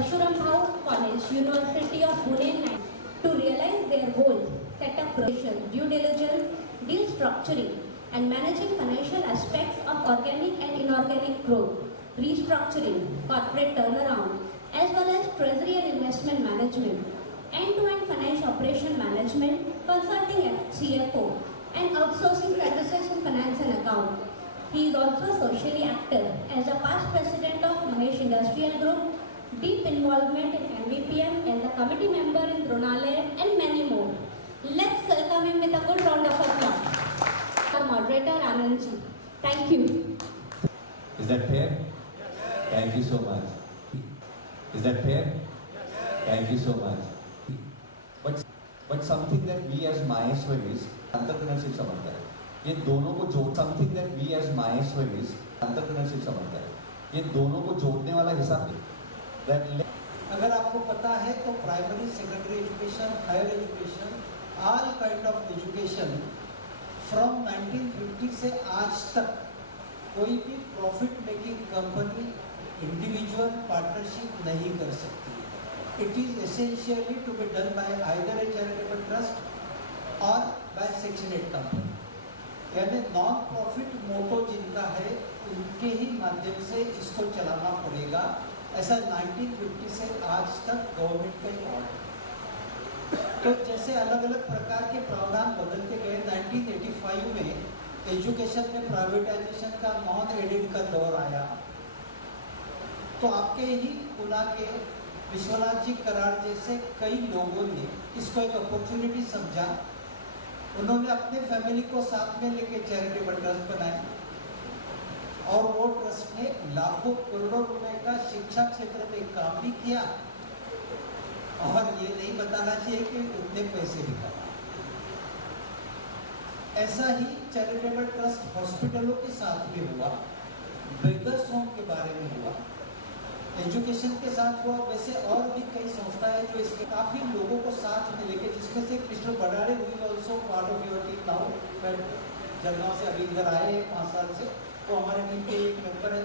Parshuram House College, University of Pune, to realize their goals, set up provision, due diligence, deal structuring, and managing financial aspects of organic and inorganic growth, restructuring, corporate turnaround, as well as treasury and investment management, end-to-end financial operation management, consulting at CFO, and outsourcing services in finance and account. He is also socially active as a past president of Mahesh Industrial Group, deep involvement in MVPM and the committee member in Dronalaya and many more. Let's welcome him with a good round of applause. Our moderator Anandji. Thank you. Is that fair? Thank you so much. Is that fair? Thank you so much. But something that we as Maheshwaris entrepreneurship समझता है. ये दोनों को जोड़ something that we as Maheshwaris entrepreneurship समझता है. ये दोनों को जोड़ने वाला हिसाब है. अगर आपको पता है तो primary secondary education, higher education, all kind of education from 1950 से आज तक कोई भी profit making company individual partnership नहीं कर सकती. It is essentially to be done by either a charitable trust और बाय सेक्शन 8 कंपनी. यानी नॉन प्रॉफिट मोटो जिनका है उनके ही माध्यम से इसको चलाना पड़ेगा. ऐसा 1950 से आज तक गवर्नमेंट का ही ऑर्डर. तो जैसे अलग अलग प्रकार के प्रावधान बदलते गए, 1985 में एजुकेशन में प्राइवेटाइजेशन का नॉन एडेड का दौर आया. तो आपके ही पुणे के विश्वनाथ जी करार जैसे कई लोगों ने इसको एक अपॉर्चुनिटी समझा. उन्होंने अपने फैमिली को साथ में लेके चैरिटेबल ट्रस्ट बनाए और वो ट्रस्ट ने लाखों करोड़ों रुपए का शिक्षा क्षेत्र में काम भी किया. और ये नहीं बताना चाहिए कि उतने पैसे भी कमा. ऐसा ही चैरिटेबल ट्रस्ट हॉस्पिटलों के साथ भी हुआ, बेगर्स होम के बारे में हुआ, एजुकेशन के साथ हुआ. वैसे और भी कई संस्थाएं जो इसके काफी लोगों को साथ में लेके, जिसमें से मिस्टर बडारे हुई also part of your team now. Jalgaon से अभी इधर आए 5 साल से, वो हमारे टीम के एक मेंबर है.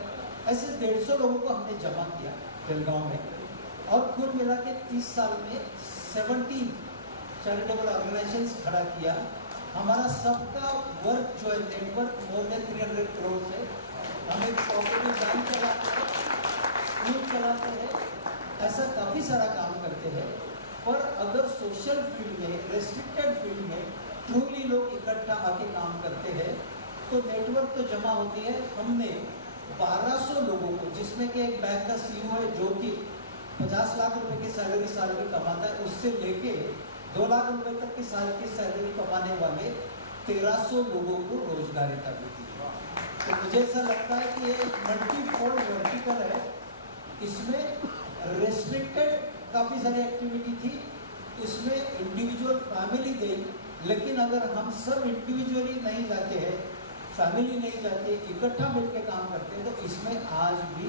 ऐसे 150 लोगों को हमने जमा किया जलगांव में और कुल मिला के 30 साल में 17 चैरिटेबल ऑर्गेनाइजेशंस खड़ा किया. हमारा सबका वर्क जो है नेटवर्क मोर देन 300 करोड़ है. हम एक कोऑपरेटिव बैंक चलाते हैं, स्कूल चलाते हैं, ऐसा काफ़ी सारा काम करते हैं. और अगर सोशल फील्ड में, रेस्ट्रिक्टेड फील्ड में ट्रूली लोग इकट्ठा आके काम करते हैं तो नेटवर्क तो जमा होती है. हमने 1200 लोगों को, जिसमें कि एक बैंक का सीईओ है जो कि 50 लाख रुपए की सैलरी साल में कमाता है, उससे लेके 2 लाख रुपए तक की साल की सैलरी कमाने वाले 1300 लोगों को रोजगारी का भी दी. तो मुझे ऐसा लगता है कि ये मल्टीफोल्ड वर्टिकल है. इसमें रेस्ट्रिक्टेड काफ़ी सारी एक्टिविटी थी, इसमें इंडिविजुअल फैमिली गई. लेकिन अगर हम सब इंडिविजुअली नहीं जाते हैं, फैमिली नहीं जाती, इकट्ठा मिलकर काम करते हैं, तो इसमें आज भी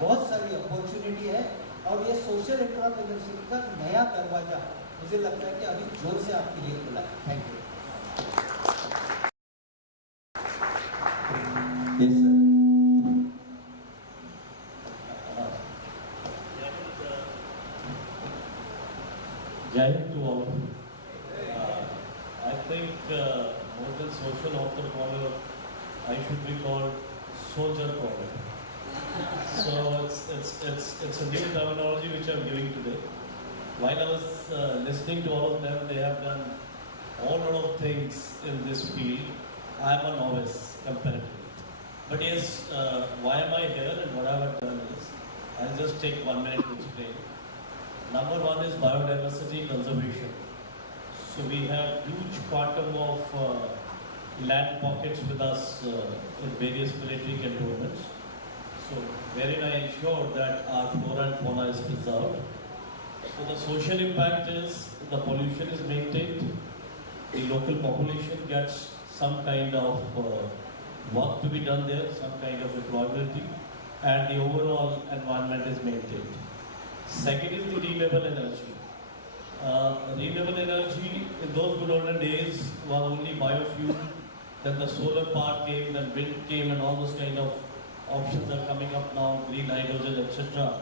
बहुत सारी अपॉर्चुनिटी है. और ये सोशल एंटरप्रेन्योरशिप का नया दरवाजा मुझे लगता है कि अभी जोर से आपके लिए खुला है. Thank you. Yes, sir. Jai Hind to all of you. I think more than social entrepreneur, I should be called soldier prophet. So it's a new terminology which I'm giving today. While I was listening to all of them, they have done all lot of things in this field. I am a novice comparatively. But yes, why am I here and what I have done is, I'll just take 1 minute to explain. Number one is biodiversity conservation. So we have huge quantum of land pockets with us in various military cantonments. So wherein I ensure that our flora and fauna is preserved. So the social impact is the pollution is maintained, the local population gets some kind of work to be done there, some kind of employability, and the overall environment is maintained. Second is the renewable energy. Renewable energy in those good olden days was only biofuel. Then the solar part came, then wind came, and all those kind of options are coming up now, green hydrogen, etc.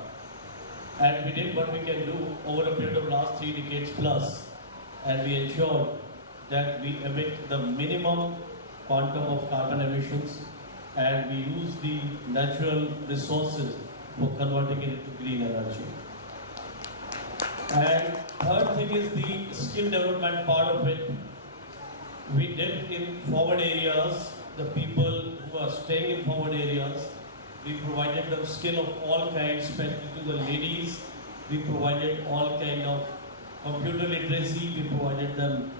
And we did what we can do over a period of last 3 decades plus, and we ensured that we emit the minimum quantum of carbon emissions, and we use the natural resources for converting it into green energy. And third thing is the skill development part of it. We did in forward areas, the people who are staying in forward areas, we provided them skill of all kinds, especially to the ladies. We provided all kind of computer literacy. We provided them,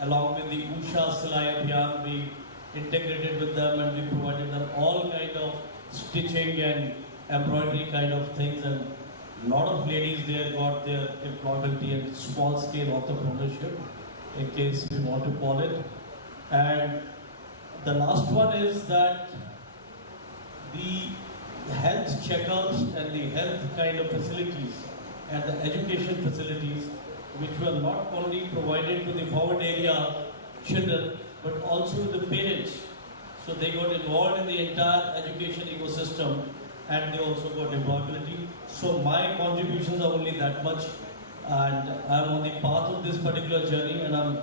along with the Usha Silai Abhiyan, we integrated with them, and we provided them all kind of stitching and embroidery kind of things. And a lot of ladies there got their employment in small scale entrepreneurship, in case we want to call it. And the last one is that the health checkups and the health kind of facilities and the education facilities, which were not only provided to the forward area children, but also the parents. So they got involved in the entire education ecosystem, and they also got employability. So my contributions are only that much, and I'm on the path of this particular journey, and I'm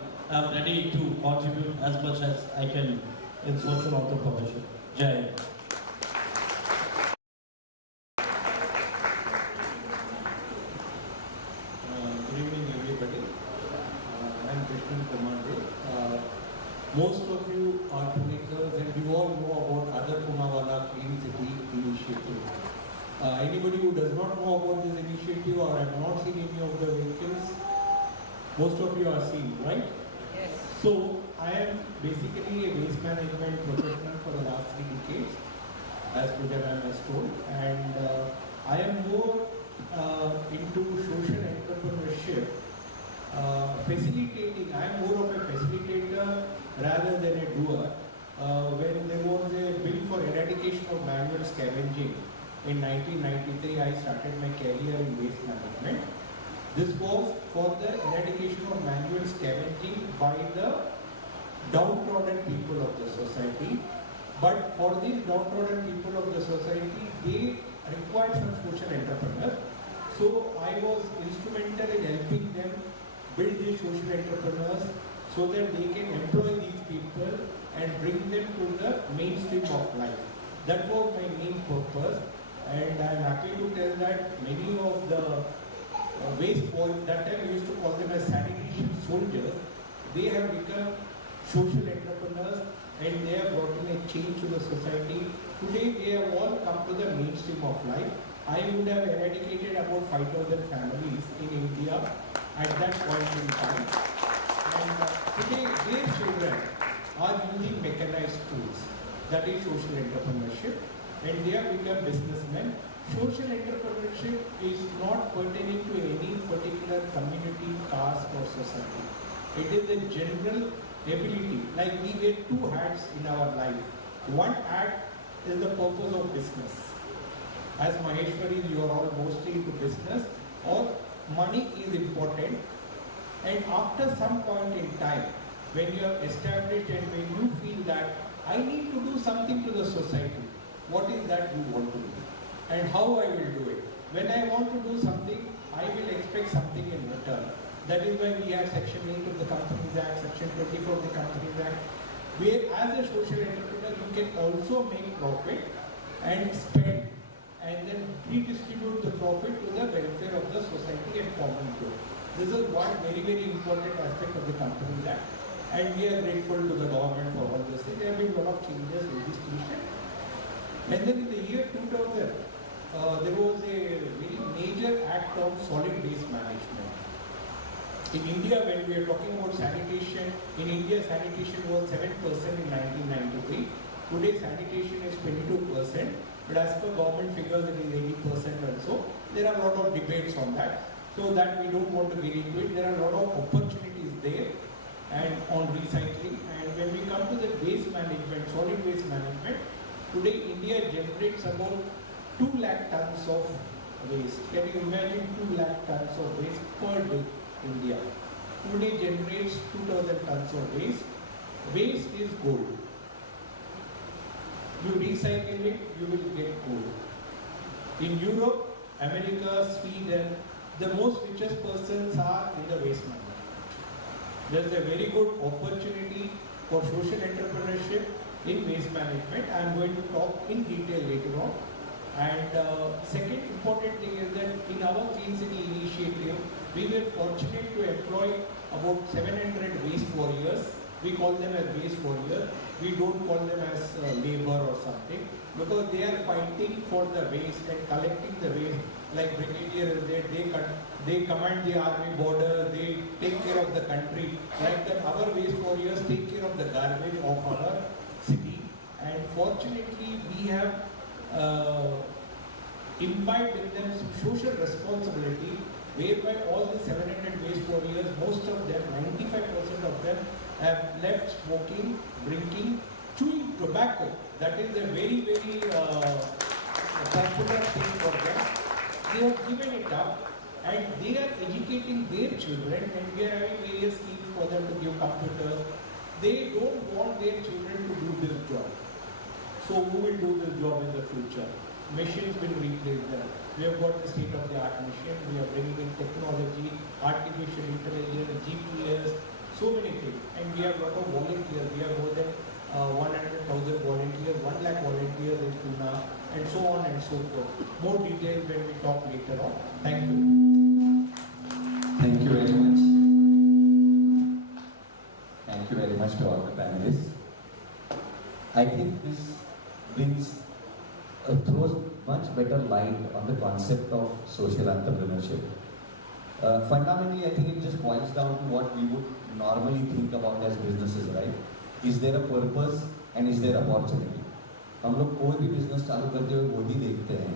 ready to contribute as much as I can in social entrepreneurship. Jai Hind. Good evening, everybody. I'm Krishnan Kumande. Most of you are toolmakers, and you all know about Aadhar Poonawalla Clean City initiative. Anybody who does not know about this initiative or have not seen any of the vehicles, most of you are seen, right? Yes. So I am basically a waste management professional for the last 3 decades, as Pooja ma'am has told, and I am more into social entrepreneurship, facilitating. I am more of a facilitator rather than a doer. When there was a bill for eradication of manual scavenging in 1993, I started my career in waste management. This was for the eradication of manual scavenging by the downtrodden people of the society. But for these downtrodden people of the society, they required some social entrepreneurs. So I was instrumental in helping them build these social entrepreneurs so that they can employ these people and bring them to the mainstream of life. That was my main purpose, and I am happy to tell that many of the waste boys, that time we used to call them as sanitation soldiers, they have become social entrepreneurs and they have brought in a change to the society. Today they have all come to the mainstream of life. I would have eradicated about 5,000 families in India at that point in time. And today their children are using mechanized tools. That is social entrepreneurship, and they have become businessmen. Social entrepreneurship is not pertaining to any particular community, caste or society. It is a general ability. Like we wear 2 hats in our life. One hat is the purpose of business. As Maheshwari, you are all mostly into business, or money is important. And after some point in time, when you are established and when you feel that I need to do something to the society, what is that you want to do? And how I will do it? When I want to do something, I will expect something in return. That is why we have Section 8 of the Companies Act, Section 24 of the Companies Act, where as a social entrepreneur, you can also make profit and spend and then redistribute the profit to the welfare of the society and common good. This is one very, very important aspect of the Companies Act, and we are grateful to the government for all this. There have been a lot of changes in this station. And then in the year 2000, there was a very major act on solid waste management. In India, when we are talking about sanitation, in India sanitation was 7% in 1993. Today sanitation is 22%, but as per government figures it is 80% or so. There are a lot of debates on that, so that we don't want to get into it. There are a lot of opportunities there and on recycling. And when we come to the waste management, solid waste management, today India generates about 2 lakh tons of waste. Can you imagine 2 lakh tons of waste per day? India today generates 2,000 tons of waste. Waste is gold. You recycle it, you will get gold. In Europe, America, Sweden, the most richest persons are in the waste management. There is a very good opportunity for social entrepreneurship in waste management. I am going to talk in detail later on. And second important thing is that in our Clean City initiative, we were fortunate to employ about 700 waste warriors. We call them as waste warriors. We don't call them as labor or something, because they are fighting for the waste and collecting the waste. Like brigadier is there, they command the army border, they take care of the country. Like that, our waste warriors take care of the garbage of our city. And fortunately, we have imbibed in them some social responsibility, whereby all the 700 waste warriors, most of them, 95% of them, have left smoking, drinking, chewing tobacco. That is a very, very popular thing for them. They have given it up and they are educating their children, and we are having various schemes for them to give computers. They don't want their children to do this job. So who will do this job in the future? Machines will replace them. We have got the state-of-the-art machine. We are bringing in technology, artificial intelligence, GPS, so many things. And we have got a volunteers. We have more than 100,000 volunteers, 1 lakh volunteers in Pune, and so on and so forth. More details when we talk later on. Thank you. Thank you very much. Thank you very much to all the panelists. I think this throws much better light on the concept of social entrepreneurship. Fundamentally, I think it just boils down to what we would normally think about as businesses, right? Is there a purpose and is there opportunity? हम लोग कोई भी business चालू करते हुए वो भी देखते हैं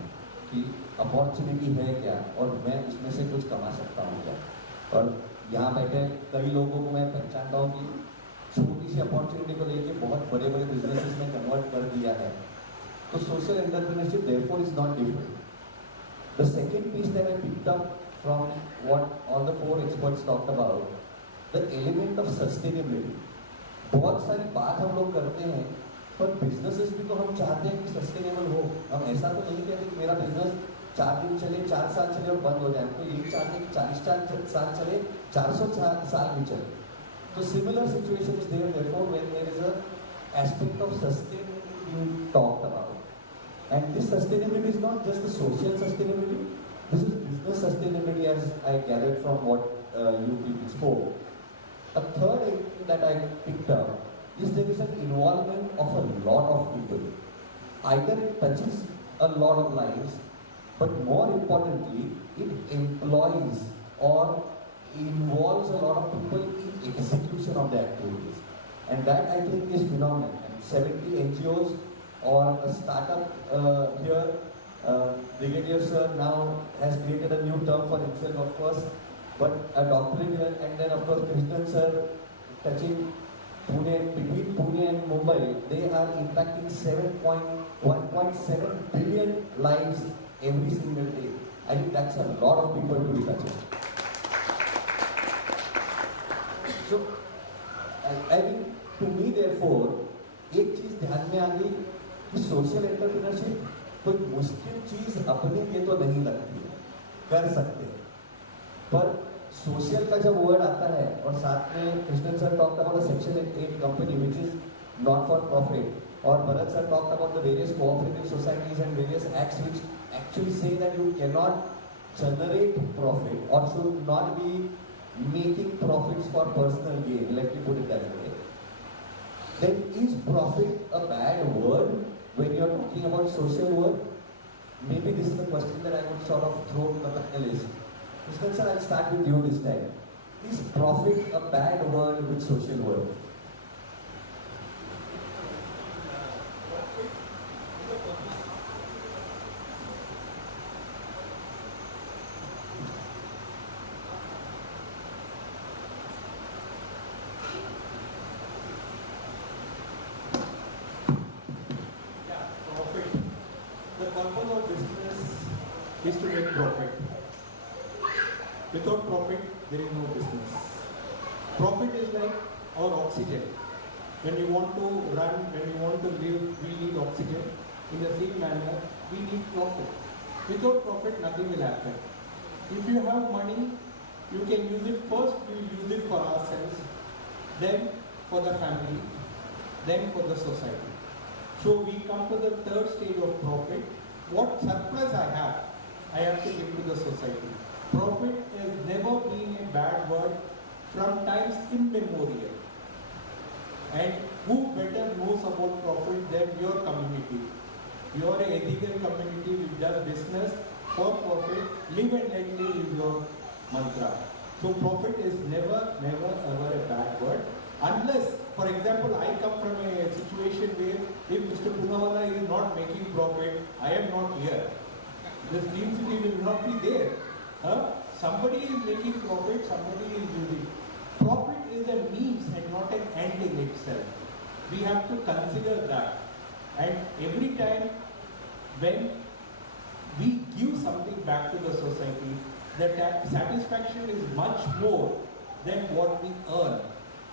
कि अपॉर्चुनिटी है क्या और मैं उसमें से कुछ कमा सकता हूँ क्या। और यहाँ बैठे कई लोगों को मैं पहचानता हूँ कि छोटी सी अपॉर्चुनिटी को लेके बहुत बड़े बड़े बिजनेसेस में कन्वर्ट कर दिया है। तो social entrepreneurship therefore is not different. The second piece that I picked up from what all the 4 experts talked about, the element of sustainability. बहुत सारी बात हम लोग करते हैं, पर बिजनेसेस भी तो हम चाहते हैं कि सस्टेनेबल हो। हम ऐसा तो नहीं कहते कि मेरा बिजनेस 4 दिन चले, 4 साल चले और बंद हो जाए। तो यही चाहते हैं कि 40 साल चले, 400 साल भी चले। तो similar situation is there therefore when there is a aspect of sustainability you talked about. And this sustainability is not just the social sustainability, this is business sustainability as I gathered from what you people spoke. A third thing that I picked up is there is an involvement of a lot of people. Either it touches a lot of lives, but more importantly, it employs or involves a lot of people in execution of the activities. And that I think is phenomenal. And 70 NGOs or a startup here, Brigadier Sir now has created a new term for himself, of course, but a doctorate here, and then of course Krishnan Sir touching Pune, between Pune and Mumbai, they are impacting 1.7 billion lives every single day. I think that's a lot of people to be touching. So, I think to me therefore, एक चीज ध्यान में आ गई कि social entrepreneurship कोई मुश्किल चीज अपने लिए तो नहीं लगती है, कर सकते हैं, पर सोशल का जब वर्ड आता है और साथ में Krishnan sir talked about a section 8 company which is not for profit और Bharat sir talked about the various cooperative societies and various acts which actually say that you can not generate profit or should not be making profits for personal gain, let me put it that way. Then is profit a bad word when you are talking about social work? Maybe this is the question that I would sort of throw to the panelists. Mr. Sir, I'll start with you this time. Is profit a bad word with social work? The purpose of business is to make profit. Without profit, there is no business. Profit is like our oxygen. When you want to run, when you want to live, we need oxygen. In the same manner, we need profit. Without profit, nothing will happen. If you have money, you can use it first, we will use it for ourselves, then for the family, then for the society. So we come to the third stage of profit. What surplus I have to give to the society. Profit has never been a bad word from times immemorial. And who better knows about profit than your community? You are an ethical community which does business for profit. Live and let live is your mantra. So profit is never ever a bad word. Unless, for example, I come from a situation where if Mr. Punawala is not making profit, I am not here. This Team City will not be there. Somebody is making profit, somebody is using. Profit is a means and not an end in itself. We have to consider that. And every time when we give something back to the society, the satisfaction is much more than what we earn.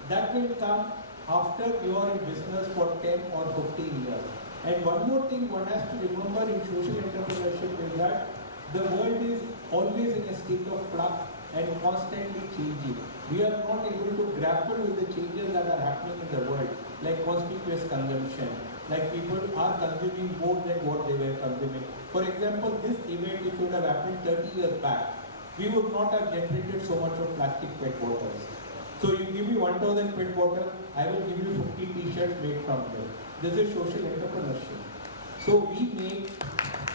That will come after you are in business for 10 or 15 years. And one more thing one has to remember in social entrepreneurship is that the world is always in a state of flux and constantly changing. We are not able to grapple with the changes that are happening in the world, like conspicuous consumption, like people are consuming more than what they were consuming. For example, this event, if it would have happened 30 years back, we would not have generated so much of plastic PET bottles. So you give me 1000 PET bottle, I will give you 50 t-shirts made from them. This is social entrepreneurship. So we make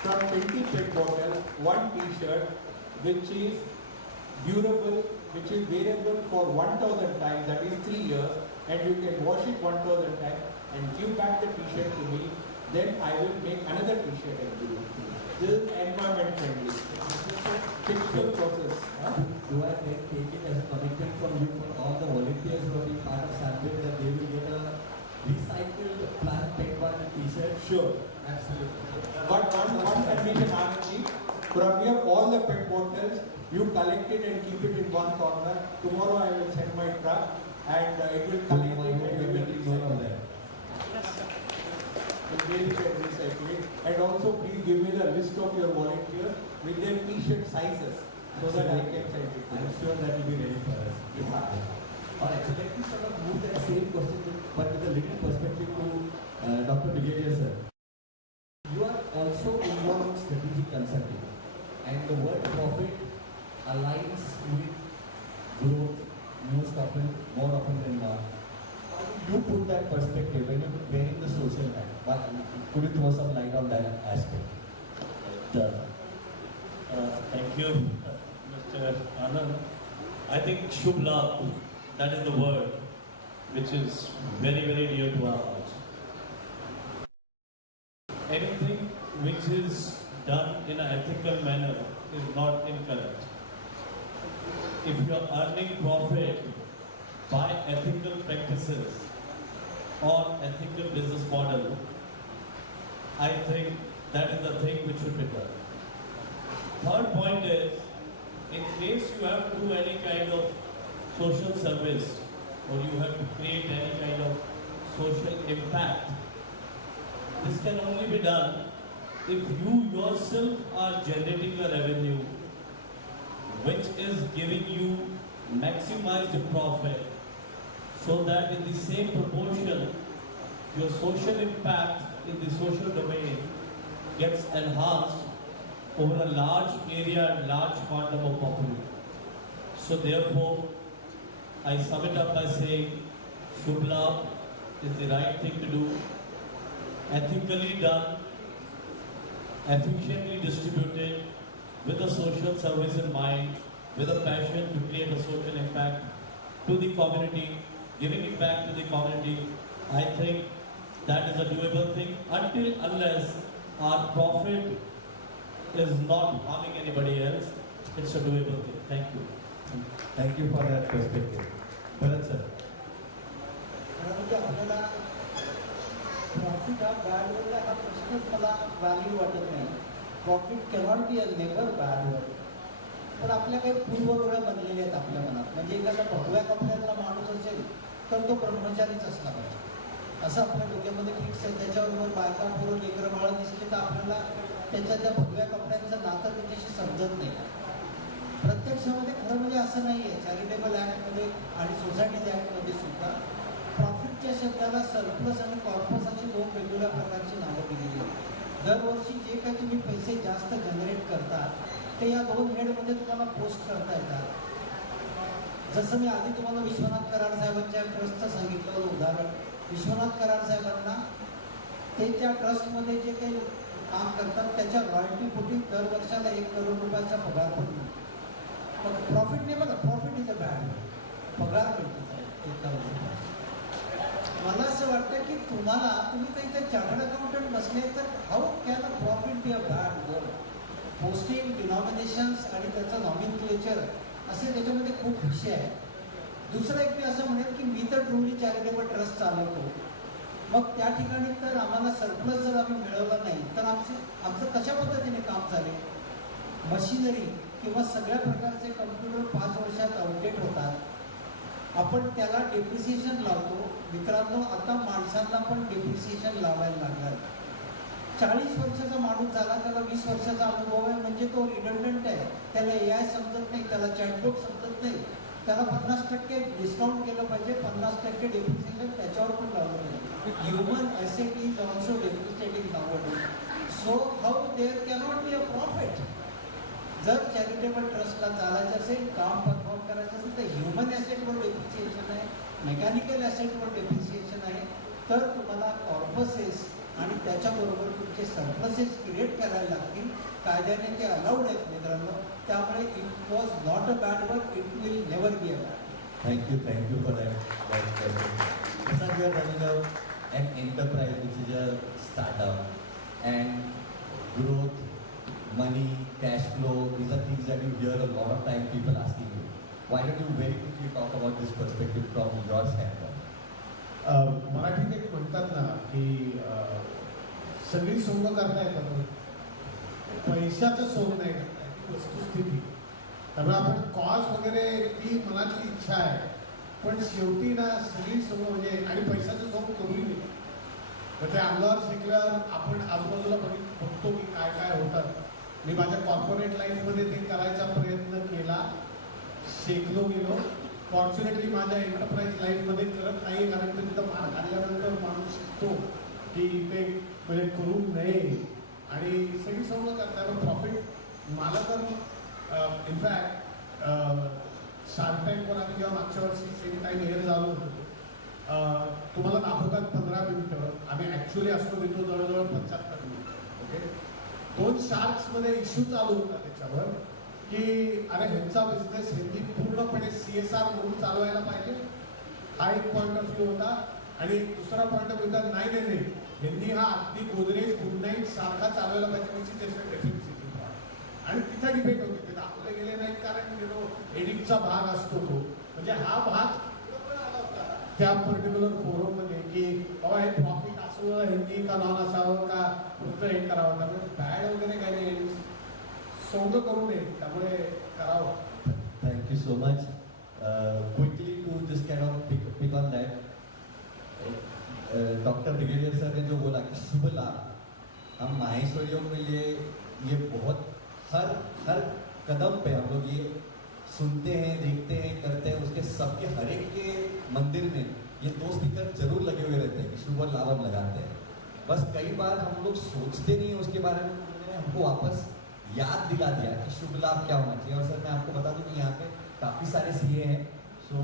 from 20 PET bottles, one t-shirt which is durable, which is wearable for 1000 times, that is 3 years, and you can wash it 1000 times and give back the t-shirt to me, then I will make another t-shirt and give it to you. This is environment friendly. Typical process. Do I then take it as a commitment from you for all the volunteers who have been part of sampling that they will get a recycled plant PET bottle t-shirt? Sure. Absolutely. But one condition, Anandji, from here all the PET bottles, you collect it and keep it in one corner. Tomorrow I will send my truck and it will collect it and we will recycle it. Really can recycle it. And also please give me the list of your volunteers with their t-shirt sizes so that I can send it. I'm sure that will be ready for us. Yeah. Alright, so let me sort of move that same question but with a little perspective to Dr. Brigadier sir. You are also involved in strategic consulting and the word profit aligns with growth more often than not. You put that perspective when you're wearing the social hat. But could you throw some light on that aspect? Thank you, Mr. Anand. I think Shubh Labh, that is the word which is very, very dear to our hearts. Anything which is done in an ethical manner is not incorrect. If you are earning profit by ethical practices or ethical business model, I think that is the thing which should be done. Third point is, in case you have to do any kind of social service or you have to create any kind of social impact, this can only be done if you yourself are generating a revenue which is giving you maximized profit, so that in the same proportion your social impact in the social domain gets enhanced over a large area and large quantum of population. So therefore, I sum it up by saying Shubh Labh is the right thing to do, ethically done, efficiently distributed, with a social service in mind, with a passion to create a social impact to the community, giving it back to the community. I think that is a doable thing unless our profit is not harming anybody else. It's a doable thing. Thank you. Thank you for that perspective. Bharat sir. आपल्याला profit हा bad word हा प्रश्नच मला value वाटत नाही. Profit cannot be a never bad word. पण आपल्या काही पूर्वग्रह बनलेले आहेत आपल्या मनात. म्हणजे एखादा भगव्या कपड्यातला माणूस असेल तर तो ब्रह्मचारीच असला पाहिजे असं आपल्या डोक्यामध्ये फिक्स आहे. त्याच्याबरोबर बायका पोरं लेकरं बाळं दिसली तर आपल्याला त्याच्या त्या भगव्या कपड्यांचं नातं त्याच्याशी समजत नाही. प्रत्यक्षामध्ये खरं म्हणजे असं नाही आहे. चॅरिटेबल ॲक्टमध्ये आणि सोसायटीज ॲक्टमध्ये सुद्धा प्रॉफिटच्या शब्दाला सरप्लस आणि कॉर्पस अशी दोन वेगवेगळ्या प्रकारची नावं दिलेली आहेत. दरवर्षी जे काही तुम्ही पैसे जास्त जनरेट करता ते या दोन हेडमध्ये तुम्हाला पोस्ट करता येतात. जसं मी आधी तुम्हाला विश्वनाथ कराड साहेबांच्या ट्रस्टचं सांगितलं उदाहरण. विश्वनाथ कराड साहेबांना ते त्या ट्रस्टमध्ये जे काही काम करतात त्याच्या रॉयल्टीपोटी दर वर्षाला 1 करोड रुपयाचा पगार पण मिळतो. पण प्रॉफिट नाही बघा, प्रॉफिट इज अ बॅड, पगार मिळतो 1 करोड रुपये. मला असं वाटतं की तुम्ही काही तर चार्टर्ड अकाउंटंट बसले तर how can a profit be a bad word. Posting, डिनॉमिनेशन्स आणि त्याचं नॉमिनक्लेचर असे त्याच्यामध्ये खूप विषय आहे. दुसरं एक मी असं म्हणेन की मी तर ट्रूली चॅरिटेबल ट्रस्ट चालवतो. मग त्या ठिकाणी तर आम्हाला सरप्लस जर आम्ही मिळवलं नाही तर आमचं कशा पद्धतीने काम चालेल. मशिनरी किंवा सगळ्या प्रकारचे कम्प्युटर 5 वर्षात आउटडेट होतात. आपण त्याला डेप्रिसिएशन लावतो. मित्रांनो, आता माणसांना पण डेप्रिसिएशन लावायला लागणार. 40 वर्षाचा माणूस झाला, त्याला 20 वर्षाचा अनुभव आहे म्हणजे तो रिडंडंट आहे. त्याला AI समजत नाही, त्याला चॅटबॉट समजत नाही. त्याला 50% डिस्काउंट केलं पाहिजे, 50% डेप्रिसिएशन त्याच्यावर पण लावलं पाहिजे. Human asset is also depreciating nowadays. So how there cannot be a profit. जर चॅरिटेबल ट्रस्टला चालायचं असेल, काम परफॉर्म करायचं असेल तर ह्युमन ॲसेटवर डेप्रिसिएशन आहे, मेकॅनिकल ॲसेटवर डेप्रिसिएशन आहे. तर तुम्हाला कॉर्पसेस आणि त्याच्याबरोबर तुमचे सरप्लसेस क्रिएट करायला लागतील. कायद्याने ते अलाउड आहेत मित्रांनो. त्यामुळे it was not a bad work, it will never be a bad. Thank you for that question. Sir, we are running an enterprise which is a startup, and growth, money, cash flow, these are things that you hear a lot of time people asking you. Why don't you very quickly talk about this perspective from your standpoint? मराठीत एक म्हणतात ना की सगळी song करता येतात, पैशाचं song नाही करता येत, वस्तुस्थिती. त्यामुळे आपण कॉज वगैरे ती मनाची इच्छा आहे, पण शेवटी ना सगळी सोंग म्हणजे आणि पैशाचं सोंग करूही नाही. तर ते अंगावर शिकल्यावर आपण आजूबाजूला बघतो की काय काय होतात. मी माझ्या कॉर्पोरेट लाईफमध्ये ते करायचा प्रयत्न केला, शेकलो गेलो. फॉर्च्युनेटली माझ्या एंटरप्राईज लाईफमध्ये करत नाही, कारण ते तिथं मार खाल्ल्यानंतर माणूस शिकतो की ते म्हणजे करू नये आणि सगळी सर्व करताना प्रॉफिट. मला तर इनफॅक्ट शार्क टँकवर आम्ही जेव्हा मागच्या वर्षी सेमी टाईम एअर झालो होतो, तुम्हाला दाखवतात 15 मिनिटं, आम्ही ॲक्च्युली असतो देतो जवळजवळ 75 मिनिटं. ओके, 2 शार्क्समध्ये इश्यू चालू होता त्याच्यावर की अरे ह्यांचा बिझनेस ह्यांनी पूर्णपणे CSR म्हणून चालवायला पाहिजे, हा एक पॉईंट ऑफ व्ह्यू होता. आणि दुसरा पॉईंट ऑफ व्ह्यू होता नाही ह्यांनी हा अगदी गोदरेज गुड नाईट सारखा चालवायला पाहिजे, डेफिनेटली. आणि तिथे डिबेट होते, ते दाखवले गेले नाहीत कारण एडिटचा भाग असतो तो, म्हणजे हा भाग त्या पर्टिक्युलर फोरममध्ये की बाबा हे प्रॉफिट असावं ह्यांनी का नॉन असावं का फक्त हे करावं. त्यामुळे बॅड वगैरे काही नाही, सोंग करू नये, त्यामुळे करावं. Thank you so much. Quickly to just kind of pick on that. Doctor brigadier sir ने जो बोला कि शुभ लाभ, हम माहेश्वरियों के लिए ये बहुत हर कदम पे हम लोग ये सुनते हैं, देखते हैं, करते हैं. उसके सबके हर एक के मंदिर में ये 2 स्पीकर जरूर लगे हुए रहते हैं कि शुभ लाभ हम लगाते हैं. बस कई बार हम लोग सोचते नहीं हैं उसके बारे में. उन्होंने हमको वापस याद दिला दिया कि शुभ लाभ क्या होना चाहिए. और सर मैं आपको बता दूं कि यहाँ पे काफ़ी सारे CA हैं, सो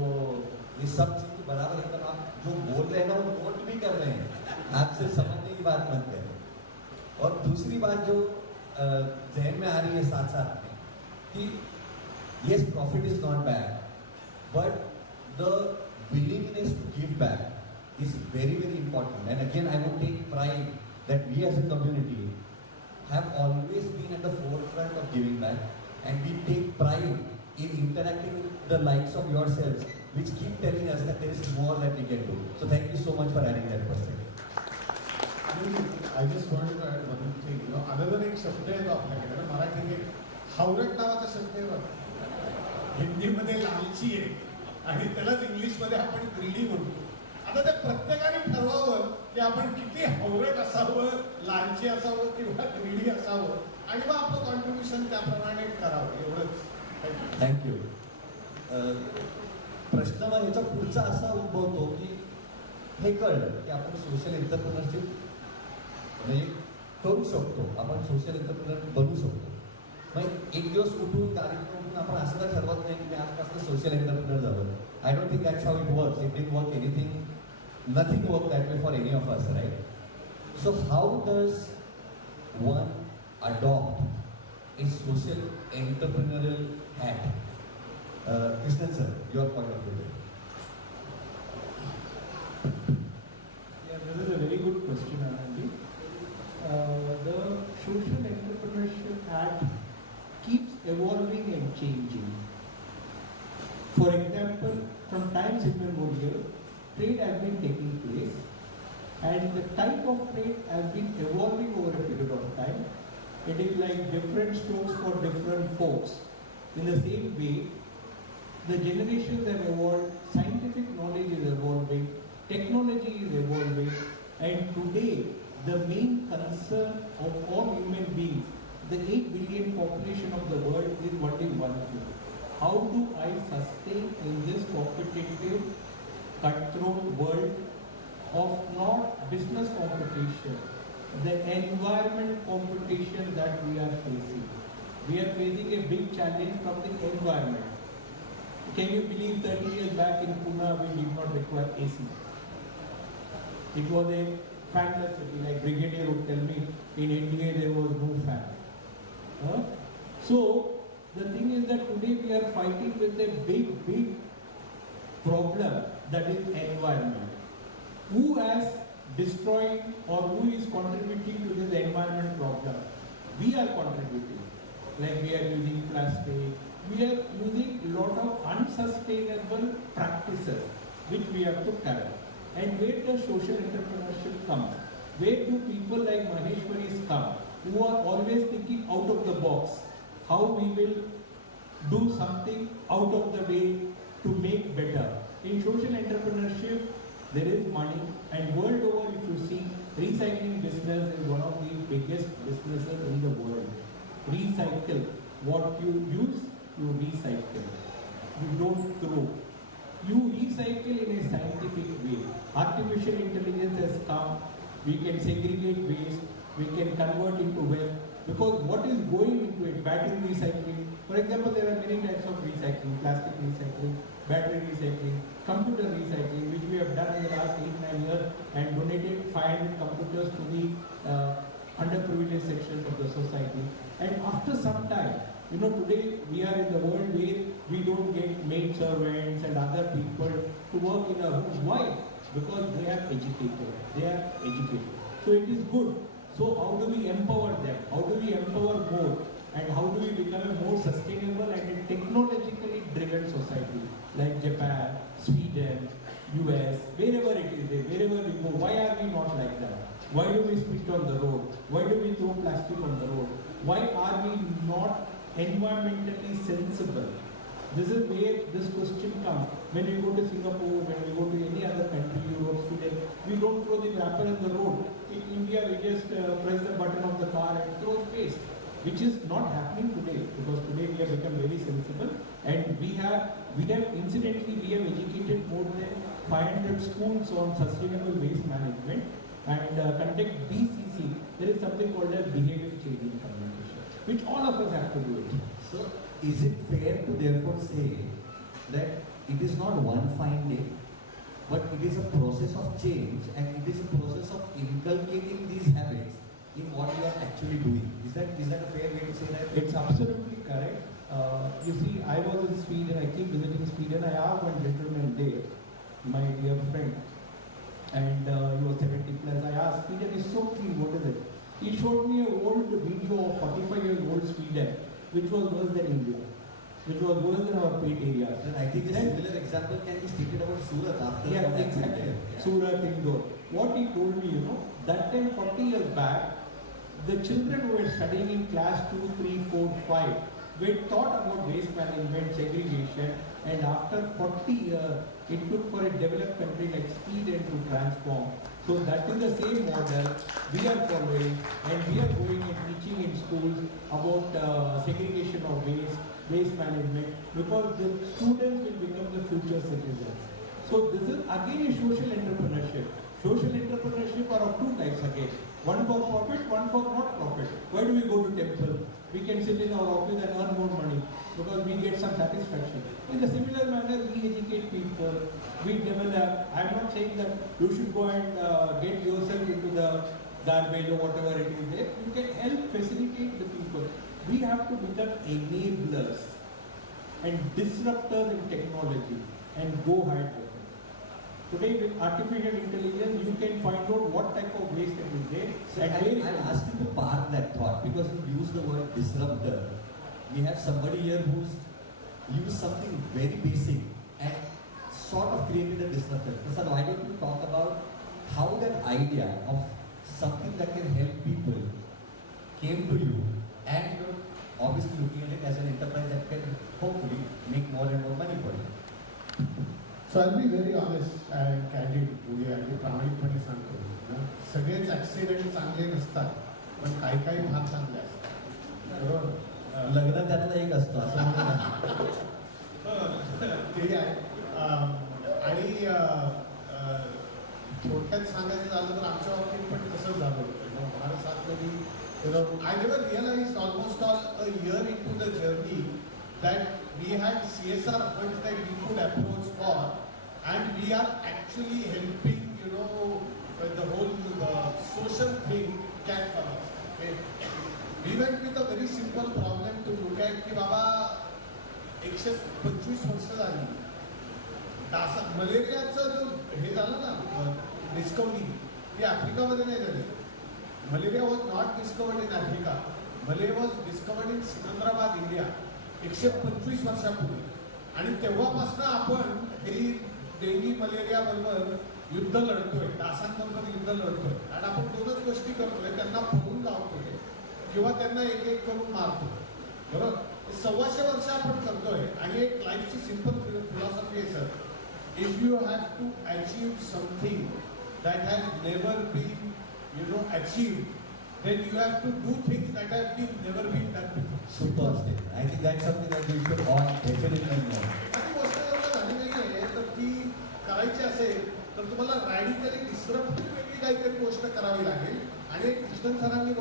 ये सब चीज़ बराबर एकदम आप जो बोल रहे हैं ना वो नोट भी कर रहे हैं, आप सिर्फ समझने की बात मत करें. और दूसरी बात जो जहन में आ रही है साथ साथ में कि yes, profit is not bad, but the willingness to give back is very, very important. And again, I would take pride that we as a community have always been at the forefront of giving back, and we take pride in interacting with the likes of yourselves, which keep telling us that there is more that we can do. So thank you so much for adding that perspective. I just wanted to add one thing. Another एक शब्द आहे तो आपल्याकडे मराठीमध्ये हावरट नावाचा शब्द आहे बघा, हिंदीमध्ये लालची आहे आणि त्यालाच इंग्लिशमध्ये आपण ग्रीडी म्हणतो. आता ते प्रत्येकाने ठरवावं की आपण किती हवरट असावं, लालची असावं किंवा ग्रीडी असावं आणि मग आपलं कॉन्ट्रीब्युशन त्याप्रमाणे करावं एवढंच. थँक्यू. प्रश्न मग ह्याचा पुढचा असा उद्भवतो की हे कळलं की आपण सोशल एंटरप्रिनरशिप म्हणजे करू शकतो, आपण सोशल एंटरप्रिनर बनू शकतो. मग एक दिवस उठून कार्यक्रम उठून आपण असं तर ठरवत नाही की मी आजपासून सोशल एंटरप्रिनर झालो. I don't think that's how it works. It didn't work anything, nothing work that way for any of us, right? So how does one adopt a social entrepreneurial hat? Krishnan sir, your point of view. Yeah, this is a very good question, Anandi. The Social Entrepreneurship Act keeps evolving and changing. For example, from times immemorial, trade has been taking place, and the type of trade has been evolving over a period of time. It is like different strokes for different folks. In the same way, the generations have evolved, scientific knowledge is evolving, technology is evolving, and today the main concern of all human beings, the 8 billion population of the world, is only one thing. How do I sustain in this competitive, cutthroat world of not business competition, the environment competition that we are facing? We are facing a big challenge from the environment. Can you believe 30 years back in Pune we did not require AC? It was a fanless city, like Brigadier would tell me, in India there was no fan. So the thing is that today we are fighting with a big problem, that is environment. Who has destroyed or who is contributing to this environment problem? We are contributing. Like we are using plastic, we are using a lot of unsustainable practices which we have to correct. And where does social entrepreneurship come? Where do people like Mahesh come, who are always thinking out of the box, how we will do something out of the way to make better? In social entrepreneurship, there is money, and world over if you see, recycling business is one of the biggest businesses in the world. Recycle. What you use, you recycle. You don't throw. You recycle in a scientific way. Artificial intelligence has come. We can segregate waste. We can convert into wealth. Because what is going into it? Battery recycling. For example, there are many types of recycling. Plastic recycling, battery recycling, computer recycling, which we have done in the last 8-9 years and donated 500 computers to the underprivileged sections of the society. And after some time, today we are in the world where we don't get maid servants and other people to work in our homes. Why? Because they are educated. They are educated. So it is good. So how do we empower them? How do we empower more? And how do we become a more sustainable and a technologically driven society like Japan, Sweden, US, wherever it is, wherever we go? Why are we not like that? Why do we spit on the road? Why do we throw plastic on the road? Why are we not environmentally sensible? This is where this question comes. When we go to Singapore, when we go to any other country, Europe, Sweden, we don't throw the wrapper in the road. In India, we just press the button of the car and throw waste, which is not happening today, because today we have become very sensible, and we have incidentally educated more than 500 schools on sustainable waste management and conduct BCC. There is something called as behavior changing communication, which all of us have to do it. So, is it fair to therefore say that it is not one fine day, but it is a process of change, and it is a process of inculcating these habits in what you are actually doing? Is that a fair way to say that? It's absolutely correct. You see, I was in Sweden, I keep visiting Sweden. I asked one gentleman there, my dear friend, and he was 70 plus. I asked, Sweden is so clean, what is it? He showed me an old video of 45 years old Sweden, which was worse than India, which was worse than our pet areas. Then I think a similar example can be stated about Surat after. Yeah, exactly. Yeah. Surat, Indore. What he told me, that time 40 years back, the children who were studying in class 2, 3, 4, 5, we thought about waste management, segregation, and after 40 years, it took for a developed country like Sweden to transform. So that is the same model we are following, and we are going and teaching in schools about segregation of waste management, because the students will become the future citizens. So this is again a social entrepreneurship. Social entrepreneurship are of two types again. One for profit, one for not profit. Why do we go to temple? We can sit in our office and earn more money because we get some satisfaction. In a similar manner, we educate people, we develop. I'm not saying that you should go and get yourself into the garbage or whatever it is there. You can help facilitate the people. We have to become enablers and disruptors in technology and go ahead with it. Today with artificial intelligence, you can find out what type of waste it is there. So I'll ask you to park that thought, because you use the word disruptor. We have somebody here who's used something very basic and sort of created a disruptor. So why don't you talk about how that idea of something that can help people came to you, and you're obviously looking at it as an enterprise that can hopefully make more and more money for you. So I'll be very honest and candid, अगदी प्रामाणिकपणे सांगतो. सगळेच accident चांगले नसतात, पण काही काही भाग चांगले असतात. बरोबर? लग्न त्यातला एक असतो असं म्हणून ते आहे. आणि थोडक्यात सांगायचं झालं तर आमच्या बाबतीत पण तसंच झालं होतं. महाराष्ट्रातली I never realized almost a year into the journey that we had CSR funds that we could approach for, and we are actually helping, the whole social thing can come up. Okay? We went with a very simple problem to look at की बाबा 125 वर्ष झाली. मलेरियाचं जो हे झालं ना discovery, ती आफ्रिकामध्ये नाही झाली. Malaria was not discovered in Africa. Malaria was discovered in Secunderabad, India 125 वर्षापूर्वी. आणि तेव्हापासून आपण हे डेंगी मलेरिया बरोबर युद्ध लढतोय, डासांबरोबर युद्ध लढतोय. आणि आपण दोनच गोष्टी करतोय, त्यांना पळून लावतोय किंवा त्यांना एक एक करून मारतोय. बरोबर? 125 वर्ष आपण करतोय. आणि एक लाईफची सिंपल फिलॉसॉफी आहे sir. If you have to achieve something that has never been achieved, then you have to do things that have never been done before. Super statement. I think that's something that we should all definitely know. आणि गोष्ट एवढं झाली नाहीये तर ती करायची असेल तर तुम्हाला रॅडिकली डिस्ट्रप्टिव्ह वेगळी काहीतरी गोष्ट करावी लागेल. आणि एक कृष्णन सरांनी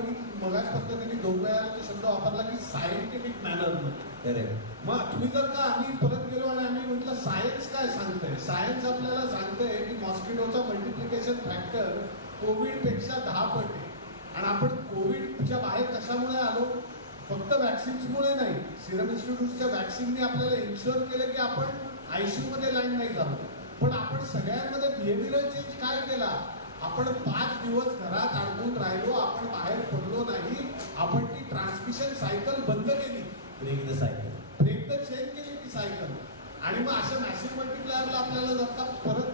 मगाचपासून त्यांनी 2 वेळा तो शब्द वापरला की सायंटिफिक मॅनरमध्ये. मग तुम्ही जर का आम्ही परत गेलो आणि आम्ही म्हटलं सायन्स काय सांगतंय, सायन्स आपल्याला सांगतंय की मॉस्किटोचा मल्टिप्लिकेशन फॅक्टर कोविडपेक्षा 10 पट आहे. आणि आपण कोविडच्या बाहेर कशामुळे आलो? फक्त वॅक्सिन्समुळे नाही. सिरम इन्स्टिट्यूटच्या वॅक्सिनने आपल्याला इन्शुअर केलं की आपण आयसीयूमध्ये लँड नाही झालो. पण आपण सगळ्यांमध्ये बिहेवियरल चेंज काय केला? आपण 5 दिवस घरात अडकून राहिलो, आपण बाहेर पडलो नाही, आपण ती ट्रान्समिशन सायकल बंद केली. Break the cycle, break the chain केली ती सायकल. आणि मग अशा मॅसिव्ह मल्टिप्लायरला आपल्याला जर का परत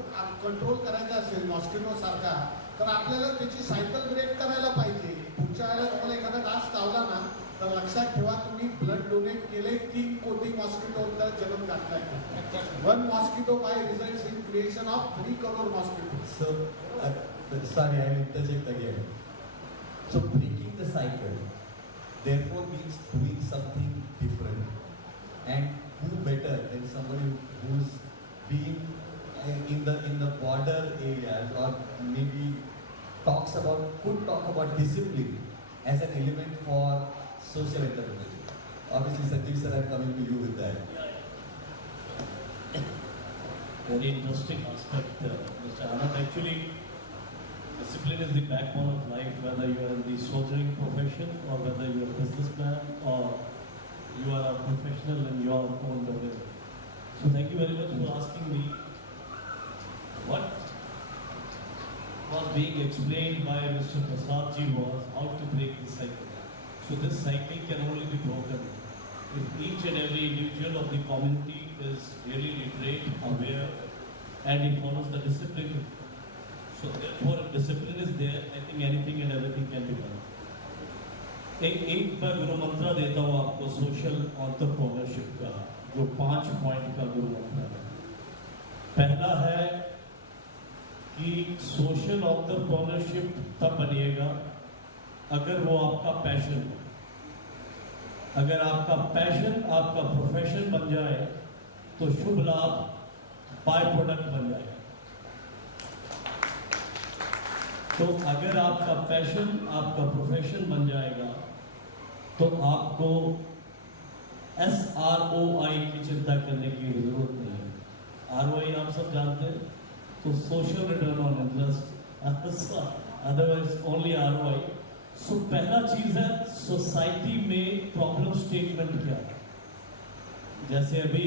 कंट्रोल करायचा असेल मॉस्किटो सारखा, तर आपल्याला त्याची सायकल ब्रेक करायला पाहिजे. पुढच्या वेळेला तुम्हाला एखादा डास चावला ना, तर लक्षात ठेवा तुम्ही ब्लड डोनेट केले, 3 कोटी मॉस्किटोचा जन्म घातलाय. 1 mosquito by results in creation of 3 crore mosquito. So, sorry, I will interject again. So, breaking the cycle, therefore, means doing something different. And who better than somebody who's been in the border areas, or maybe could talk about discipline as an element for social entrepreneurship. Obviously, Sanjeev sir, I'm coming to you with that. Very interesting aspect, Mr. Anand. Actually, discipline is the backbone of life, whether you are in the soldiering profession or whether you are a businessman or you are a professional in your own domain. So thank you very much for asking me. What was being explained by Mr. Prasad ji was how to break the cycle. So this cycle can only be broken if each and every individual of the community is really literate, aware, and he follows the discipline. So therefore, if discipline is there, I think anything and everything can be done. एक मैं गुरु मंत्र देता हूँ आपको social entrepreneurship का, जो 5 point का गुरु मंत्र है। पहला है कि सोशल एंटरप्रेन्योरशिप तब बनिएगा अगर वो आपका पैशन हो। अगर आपका पैशन आपका प्रोफेशन बन जाए तो शुभ लाभ बाय प्रोडक्ट बन जाएगा। तो अगर आपका पैशन आपका प्रोफेशन बन जाएगा तो आपको SROI की चिंता करने की जरूरत नहीं है। ROI आप सब जानते हैं, तो social return on interest, otherwise only ROI। सो पहला चीज है सोसाइटी में प्रॉब्लम स्टेटमेंट क्या है। जैसे अभी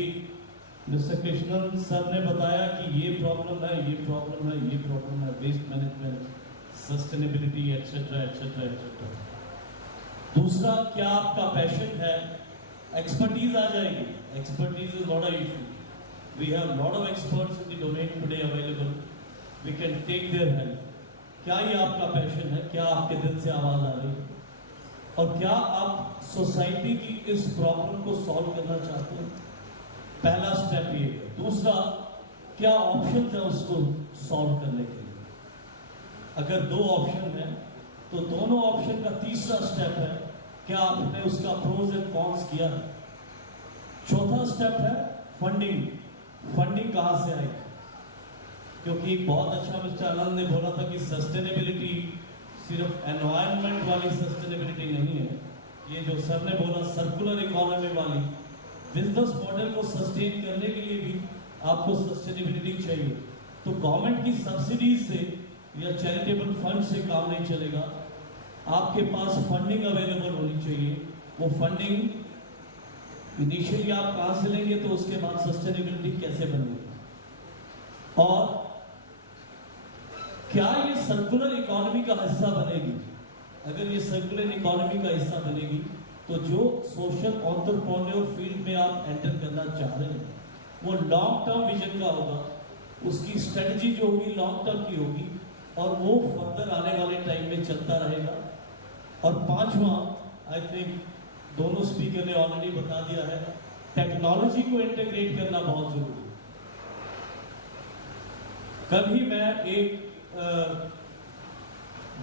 मिस्टर कृष्णन सर ने बताया कि ये प्रॉब्लम है, ये प्रॉब्लम है, ये प्रॉब्लम है, waste management, sustainability, etcetera etcetera etcetera. दूसरा, क्या आपका पैशन है, एक्सपर्टीज आ जाएगी। Expertise is not a issue, we have lot of experts in the domain today available, we can take their help. क्या ये आपका पैशन है, क्या आपके दिल से आवाज आ रही है, और क्या आप सोसाइटी की इस प्रॉब्लम को सॉल्व करना चाहते हैं। पहला स्टेप ये है। दूसरा, क्या ऑप्शन है उसको सॉल्व करने के लिए। अगर 2 ऑप्शन है तो दोनों ऑप्शन का तीसरा स्टेप है, क्या आपने उसका प्रोज एंड कॉन्स किया है। चौथा स्टेप है फंडिंग। फंडिंग कहां से आएगी, क्योंकि बहुत अच्छा मिस्टर आनंद ने बोला था कि सस्टेनेबिलिटी सिर्फ एनवायरनमेंट वाली सस्टेनेबिलिटी नहीं है, ये जो सर ने बोला सर्कुलर इकोनॉमी वाली, बिजनेस मॉडल को सस्टेन करने के लिए भी आपको सस्टेनेबिलिटी चाहिए। तो गवर्नमेंट की सब्सिडीज से या चैरिटेबल फंड से काम नहीं चलेगा, आपके पास फंडिंग अवेलेबल होनी चाहिए। वो फंडिंग इनिशियली आप कहां से लेंगे, तो उसके बाद सस्टेनेबिलिटी कैसे बनेगी, और क्या ये सर्कुलर इकोनॉमी का हिस्सा बनेगी। अगर ये सर्कुलर इकोनॉमी का हिस्सा बनेगी तो जो सोशल एंटरप्रेन्योर फील्ड में आप एंटर करना चाह रहे हैं वो लॉन्ग टर्म विजन का होगा, उसकी स्ट्रेटजी जो होगी लॉन्ग टर्म की होगी, और वो फर्दर आने वाले टाइम में चलता रहेगा। और 5वां, आई थिंक दोनों स्पीकर ने ऑलरेडी बता दिया है, टेक्नोलॉजी को इंटीग्रेट करना बहुत जरूरी है। कल ही मैं एक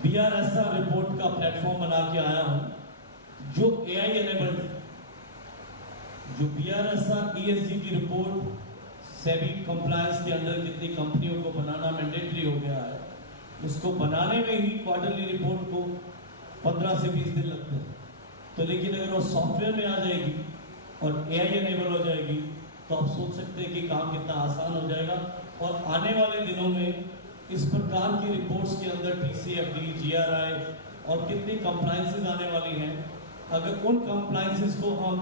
BRSR रिपोर्ट का प्लेटफॉर्म बना के आया हूं, जो AI एनेबल्ड है। जो BRSR ESG की रिपोर्ट सेबी कंप्लायंस के अंदर कितनी कंपनियों को बनाना मैंडेटरी हो गया है, उसको बनाने में ही क्वार्टरली रिपोर्ट को 15 से 20 दिन लगते हैं। तो लेकिन अगर वो सॉफ्टवेयर में आ जाएगी और AI एनेबल हो जाएगी तो आप सोच सकते हैं कि काम कितना आसान हो जाएगा। और आने वाले दिनों में इस प्रकार की रिपोर्ट्स के अंदर TCFD, GRI और कितनी कंप्लायंसेस आने वाली हैं, अगर उन कंप्लायंसेस को हम,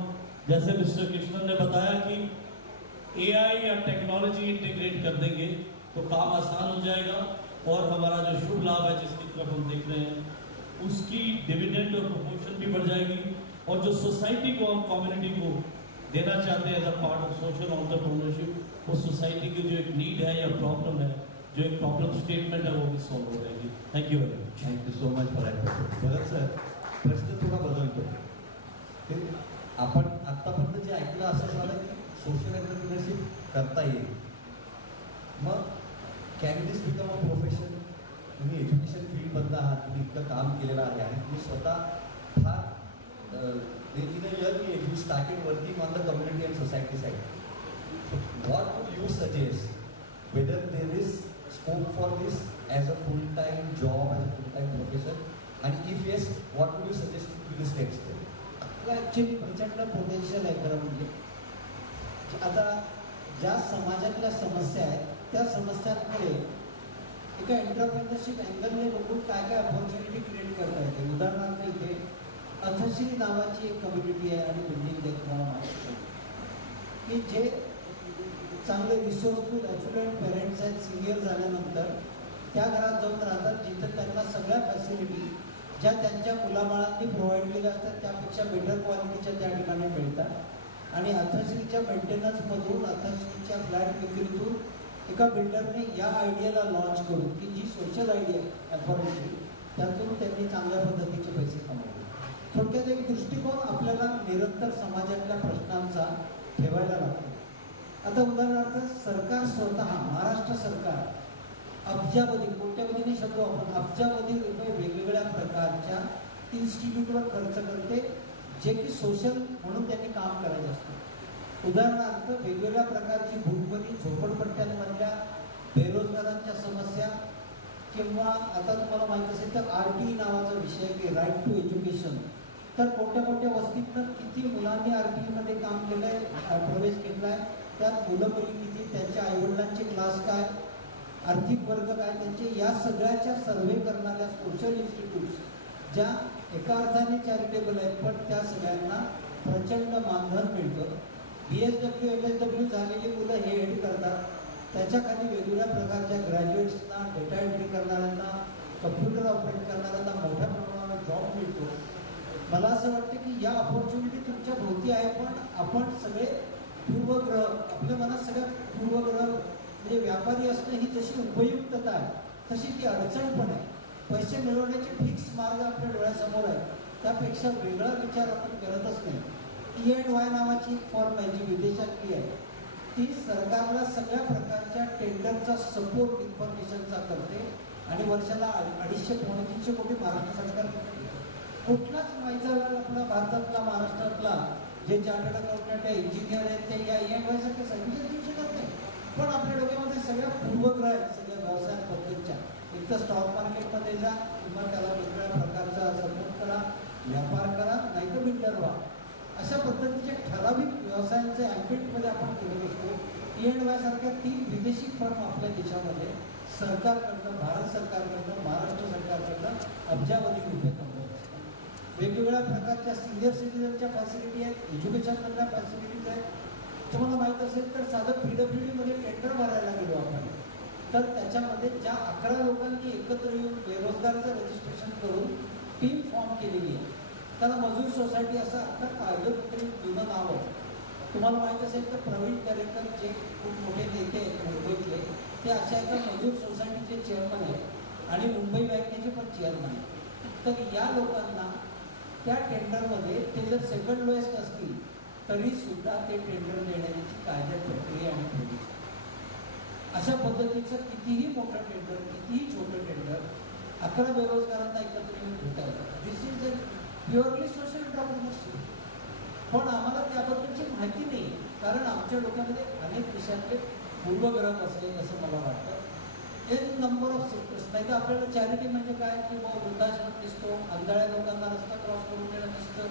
जैसे मिस्टर कृष्णन ने बताया कि AI या टेक्नोलॉजी इंटीग्रेट कर देंगे तो काम आसान हो जाएगा, और हमारा जो शुभ लाभ है जिसकी तरफ हम देख रहे हैं उसकी डिविडेंड और प्रोपोर्शन भी बढ़ जाएगी, और जो सोसाइटी को हम कम्युनिटी को देना चाहते हैं as a part of social entrepreneurship, वो सोसाइटी की जो एक नीड है या प्रॉब्लम है, जो एक प्रॉब्लम स्टेटमेंट है, वो भी सॉल्व हो जाएगी। Thank you very much. Thank you so much for admission. Bharat sir, प्रश्न थोडा बदलतो. ते आपण आत्तापर्यंत जे ऐकलं असं झालं की सोशल एंटरप्रिनरशिप करता येईल, मग can this become a profession. तुम्ही एज्युकेशन फील्डमधला आहात, तुम्ही इतकं काम केलेलं आहे आणि तुम्ही स्वतः फार in a year you started working on the community and society side. What would you suggest whether there is scope for this as a full-time job, as a full-time profession, and if yes, what would you suggest to be the steps there? Actually प्रचंड potential आहे खरं म्हणजे. आता ज्या समाजातल्या समस्या आहेत त्या समस्यांकडे एका एंटरप्रेन्योरशिप अँगलने बघून काय काय अपॉर्च्युनिटी क्रिएट करता येते. उदाहरणार्थ इथे अथश्री नावाची एक कम्युनिटी आहे आणि बिल्डिंग एक तुम्हाला माहिती आहे की जे चांगले रिसोर्सफुल ॲफ्लुएंट पेरेंट्स आहेत, सिनियर झाल्यानंतर त्या घरात जाऊन राहतात जिथं त्यांना सगळ्या फॅसिलिटी ज्या त्यांच्या मुलाबाळांनी प्रोव्हाइड केल्या असतात त्यापेक्षा बेटर क्वालिटीच्या त्या ठिकाणी मिळतात. आणि अथश्रीच्या मेंटेनन्समधून, अथश्रीच्या फ्लॅट विक्रीतून एका बिल्डरने या आयडियाला लॉन्च करून, की जी सोशल आयडिया अफॉर्डेबली, त्यातून त्यांनी चांगल्या पद्धतीचे पैसे कमवले. थोडक्यात एक दृष्टिकोन आपल्याला निरंतर समाजातल्या प्रश्नांचा ठेवायला लागतो. आता उदाहरणार्थ सरकार स्वतः, महाराष्ट्र सरकार अब्जावधी, कोट्यवधीने शब्द वापरून अब्जावधी रुपये वेगवेगळ्या प्रकारच्या इन्स्टिट्यूटवर खर्च करते, जे की सोशल म्हणून त्यांनी काम करायचं असतं. उदाहरणार्थ वेगवेगळ्या प्रकारची भूकबरी, झोपडपट्ट्यांमधल्या बेरोजगारांच्या समस्या, किंवा आता तुम्हाला माहिती असेल तर RTE नावाचा विषय की राईट टू एज्युकेशन. तर कोणत्या कोणत्या वस्तीतनं किती मुलांनी RTE मध्ये काम केलंय, प्रवेश घेतलाय, त्यात मुलं मुली किती, त्यांच्या आईवडिलांचे क्लास काय, आर्थिक वर्ग काय त्यांचे, या सगळ्याच्या सर्व्हे करणाऱ्या सोशल इन्स्टिट्यूट्स ज्या एका अर्थाने चॅरिटेबल आहेत, पण त्या सगळ्यांना प्रचंड मानधन मिळतं. BSW MSW झालेली मुलं हे हेड करतात, त्याच्याखाली वेगवेगळ्या प्रकारच्या ग्रॅज्युएट्सना, डेटा एंट्री करणाऱ्यांना, कम्प्युटर ऑपरेट करणाऱ्यांना मोठ्या प्रमाणावर जॉब मिळतो. मला असं वाटतं की या ऑपॉर्च्युनिटी तुमच्या भोवती आहे, पण आपण सगळे पूर्वग्रह, आपल्या मनात सगळ्या पूर्वग्रह, म्हणजे व्यापारी असणं ही जशी उपयुक्तता आहे तशी ती अडचण पण आहे. पैसे मिळवण्याचे फिक्स मार्ग आपल्या डोळ्यासमोर आहे, त्यापेक्षा वेगळा विचार आपण करतच नाही. E&Y नावाची एक फॉर्म आहे जी विदेशातली आहे, ती सरकारला सगळ्या प्रकारच्या टेंडरचा सपोर्ट इन्फॉर्मेशनचा करते आणि वर्षाला 250-300 कोटी महाराष्ट्र सरकार देते. कुठलाच माहिती आपला भारतातला, महाराष्ट्रातला जे चार्टर्ड अकाउंटंट आहे, इंजिनियर आहेत, ते या E&Y सारख्या सर्व्हिसेस देऊ शकत नाही. पण आपल्या डोक्यामध्ये सगळ्या पूर्वग्रह आहेत सगळ्या व्यवसाय पद्धतीच्या. एक तर स्टॉक मार्केटमध्ये जा, किंवा त्याला वेगवेगळ्या प्रकारचा सपोर्ट करा, व्यापार करा, नाही तर बिल्डर व्हा. अशा पद्धतीचे ठराविक व्यवसायांच्या ॲम्बिटमध्ये आपण केलं असतो. E&Y सारख्या 3 विदेशी फर्म आपल्या देशामध्ये सरकारकडनं, भारत सरकारकडनं, महाराष्ट्र सरकारकडनं अब्जावधी रुपये कमवत असतात. वेगवेगळ्या प्रकारच्या सिनियर सिटीजनच्या फॅसिलिटी आहेत, एज्युकेशनमधल्या फॅसिलिटीज आहेत. तुम्हाला माहीत असेल तर साधं PWD मध्ये टेंडर भरायला गेलो आपण, तर त्याच्यामध्ये ज्या 11 लोकांनी एकत्र येऊन बेरोजगारचं रजिस्ट्रेशन करून टीम फॉर्म केलेली आहे, त्याला मजूर सोसायटी असं आता कायदेपत्री जुनं नाव आहे. तुम्हाला माहीत असेल तर प्रवीण दरेकर जे खूप मोठे नेते आहेत मुंबईतले, ते अशा एका मजूर सोसायटीचे चेअरमन आहेत आणि मुंबई बँकेचे पण चेअरमन आहेत. तर या लोकांना त्या टेंडरमध्ये ते जर सेकंड लोएस्ट असतील तरी सुद्धा ते टेंडर देण्याची कायद्यात प्रक्रिया आणि ठेवली. अशा पद्धतीचं कितीही मोठं टेंडर, कितीही छोटं टेंडर 11 बेरोजगारांना एकत्र येऊन घेता येतं. This is a purely social entrepreneurship. पण आम्हाला त्याबद्दलची माहिती नाही, कारण आमच्या डोक्यामध्ये अनेक विषयातले पूर्वग्रह बसले असं मला वाटतं. एक नंबर ऑफ सेक्टर्स, नाही तर आपल्याला चॅरिटी म्हणजे काय की बाबा वृद्धाश्रम दिसतो, आंधळ्या लोकांना रस्ता क्रॉस करून देणं दिसतं,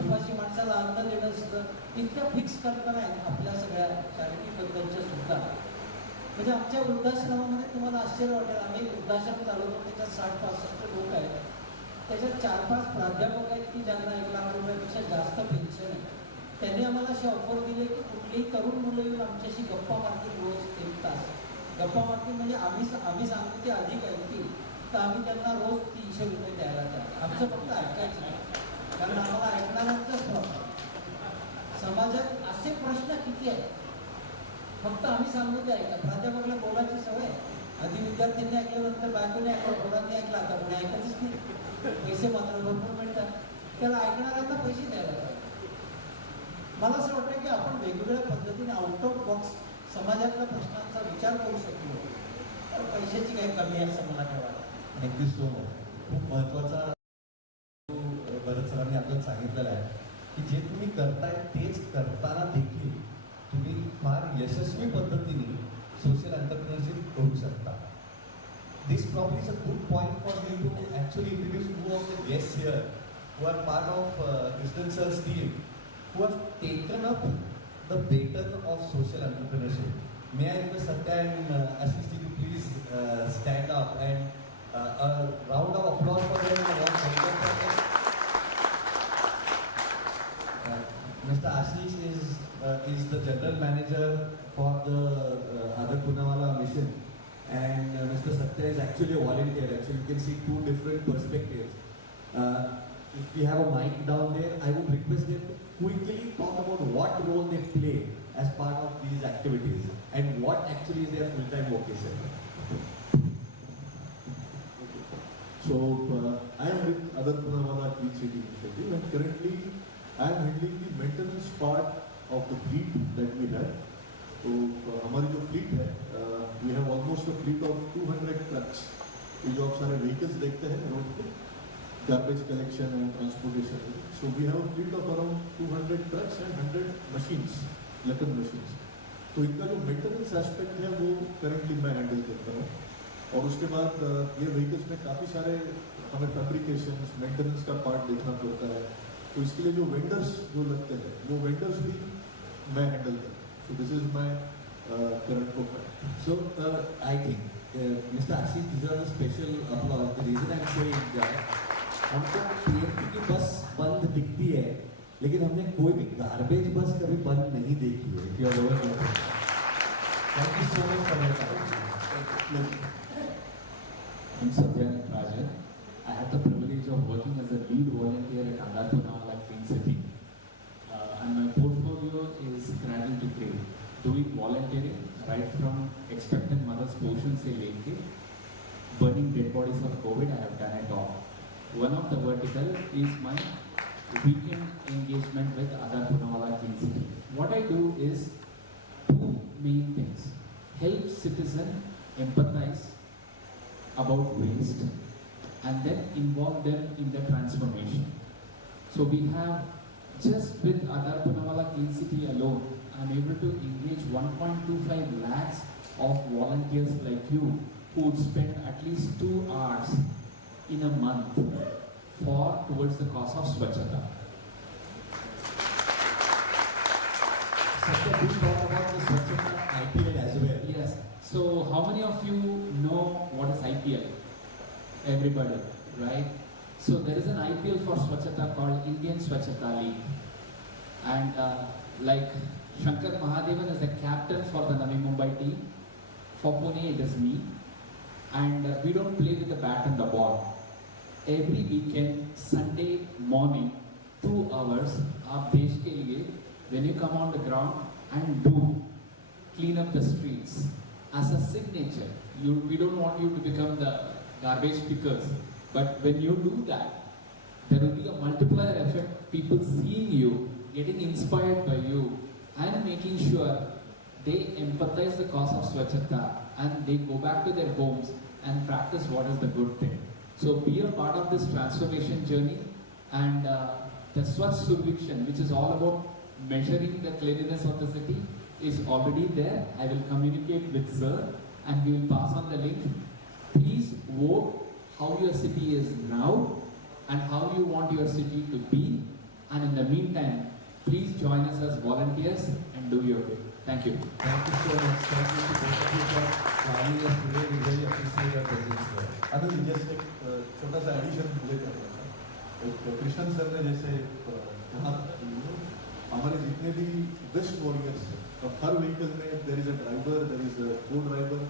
उपाशी माणसाला अन्न देणं दिसतं. इतक्या फिक्स कल्पना आहेत आपल्या सगळ्या चॅरिटीबद्दलच्या सुद्धा. म्हणजे आमच्या वृद्धाश्रमामध्ये तुम्हाला आश्चर्य वाटेल, आम्ही वृद्धाश्रम चालवतो, त्याच्यात 60-65 लोक आहेत, त्याच्यात 4-5 प्राध्यापक आहेत की ज्यांना 1 लाख रुपयापेक्षा जास्त पेन्शन आहे. त्यांनी आम्हाला अशी ऑफर दिली की कुठलीही तरुण मुलं येऊन आमच्याशी गप्पा मारतील, रोज 1 तास गप्पा मारतील, म्हणजे आम्ही सांगतो ते अधिक ऐकतील, तर आम्ही त्यांना रोज 300 रुपये द्यायला तयार. आमचं फक्त ऐकायचं नाही, कारण आम्हाला ऐकणाऱ्यांचाच प्रश्न. समाजात असे प्रश्न किती आहेत, फक्त आम्ही सांगतो ते ऐका. प्राध्यापकाला बोलायची सवय, आधी विद्यार्थ्यांनी ऐकल्यानंतर बायकोने ऐकलं, पोरांनी ऐकलं, आता कोणी ऐकतच नाही. पैसे मात्र भरपूर मिळतात, त्याला ऐकणाऱ्यांना पैसे द्यायला लागतात. मला असं वाटतं की आपण वेगवेगळ्या पद्धतीने आउट ऑफ बॉक्स समाजातल्या प्रश्नांचा विचार करू शकतो, तर पैशाची काही कमी आहे असं मला काय वाटतं. Thank you so much. खूप महत्त्वाचा भरत सरांनी आपल्याला सांगितलेलं आहे की जे तुम्ही करताय तेच करताना देखील तुम्ही फार यशस्वी पद्धतीने सोशल एंटरप्रिनरशिप करू शकता. This probably is a good point for me to actually introduce two of the guests here who are part of Krishnan sir's team, who have taken up the baton of social entrepreneurship. May I request Satya and Ashish to please stand up and a round of applause for them and a warm welcome for them. Mr. Ashish is the general manager for the Agar Punawala mission. And Mr. Satya is actually a volunteer. Actually, you can see 2 different perspectives. If we have a mic down there, I would request them to quickly talk about what role they play as part of these activities and what actually is their full-time vocation. So I am with Other Punawala Clean City Initiative, and currently I am handling the maintenance part of the fleet that we have. So हमारी जो fleet है, we have almost a fleet of 200 trucks. ये जो आप सारे vehicles देखते हैं road पे, garbage collection and transportation. So we have a fleet of around 200 trucks and 100 machines, electric machines. तो इनका जो maintenance aspect है वो currently मैं handle करता हूँ. और उसके बाद ये व्हीकल्स में काफ़ी सारे हमें फैब्रिकेशंस मेंटेनेंस का पार्ट देखना पड़ता है, तो इसके लिए जो वेंडर्स जो लगते हैं वो वेंडर्स भी मैं हैंडल करता हूँ. So this is my current profile. So I think Mr. Ashish deserves a special applause. The reason I'm saying हमको PMT की बस बंद दिखती है, लेकिन हमने कोई भी गार्बेज बस कभी बंद नहीं देखी है. If you are over, thank you so much for your time. I'm Satya Rajan. I had the privilege of working as a lead volunteer at Aadhar Punawala Clean City. And my portfolio is cradle to grave, doing volunteering right from expectant mothers' portion se leke, burning dead bodies of COVID. I have done it all. One of the vertical is my weekend engagement with Aadhar Punawala Clean City. What I do is two main things: help citizen empathize about waste and then involve them in the transformation. So we have, just with Aadhar Punawala Clean City alone, I'm able to engage 1.25 lakhs of volunteers like you who would spend at least 2 hours in a month towards the cause of Swachhata. Satya, we talk about the Swachhata IPL as well. Yes. So how many of you know what is IPL? Everybody, right? So there is an IPL for Swachhata called Indian Swachhata League. And like Shankar Mahadevan is the captain for the Navi Mumbai team. For Pune it is me. And we don't play with the bat and the ball. Every weekend, Sunday morning, 2 hours, आप देश के लिए, when you come on the ground and clean up the streets. As a signature, we don't want you to become the garbage pickers, but when you do that, there will be a multiplier effect. People seeing you, getting inspired by you, and making sure they empathize the cause of Swachhata and they go back to their homes and practice what is the good thing. So be a part of this transformation journey, and the Swachh Survikshan, which is all about measuring the cleanliness of the city, is already there. I will communicate with sir and we will pass on the link. Please vote how your city is now and how you want your city to be. And in the meantime, please join us as volunteers and do your bit. Thank you. Thank you so much. Thank you to both of you for joining us today. We really appreciate your presence here. अभी just एक छोटा सा addition मुझे करना था. एक Krishnan sir ने जैसे कहा हमारे जितने भी बेस्ट वॉरियर्स हैं, अब हर व्हीकल में there is a driver, there is a co driver,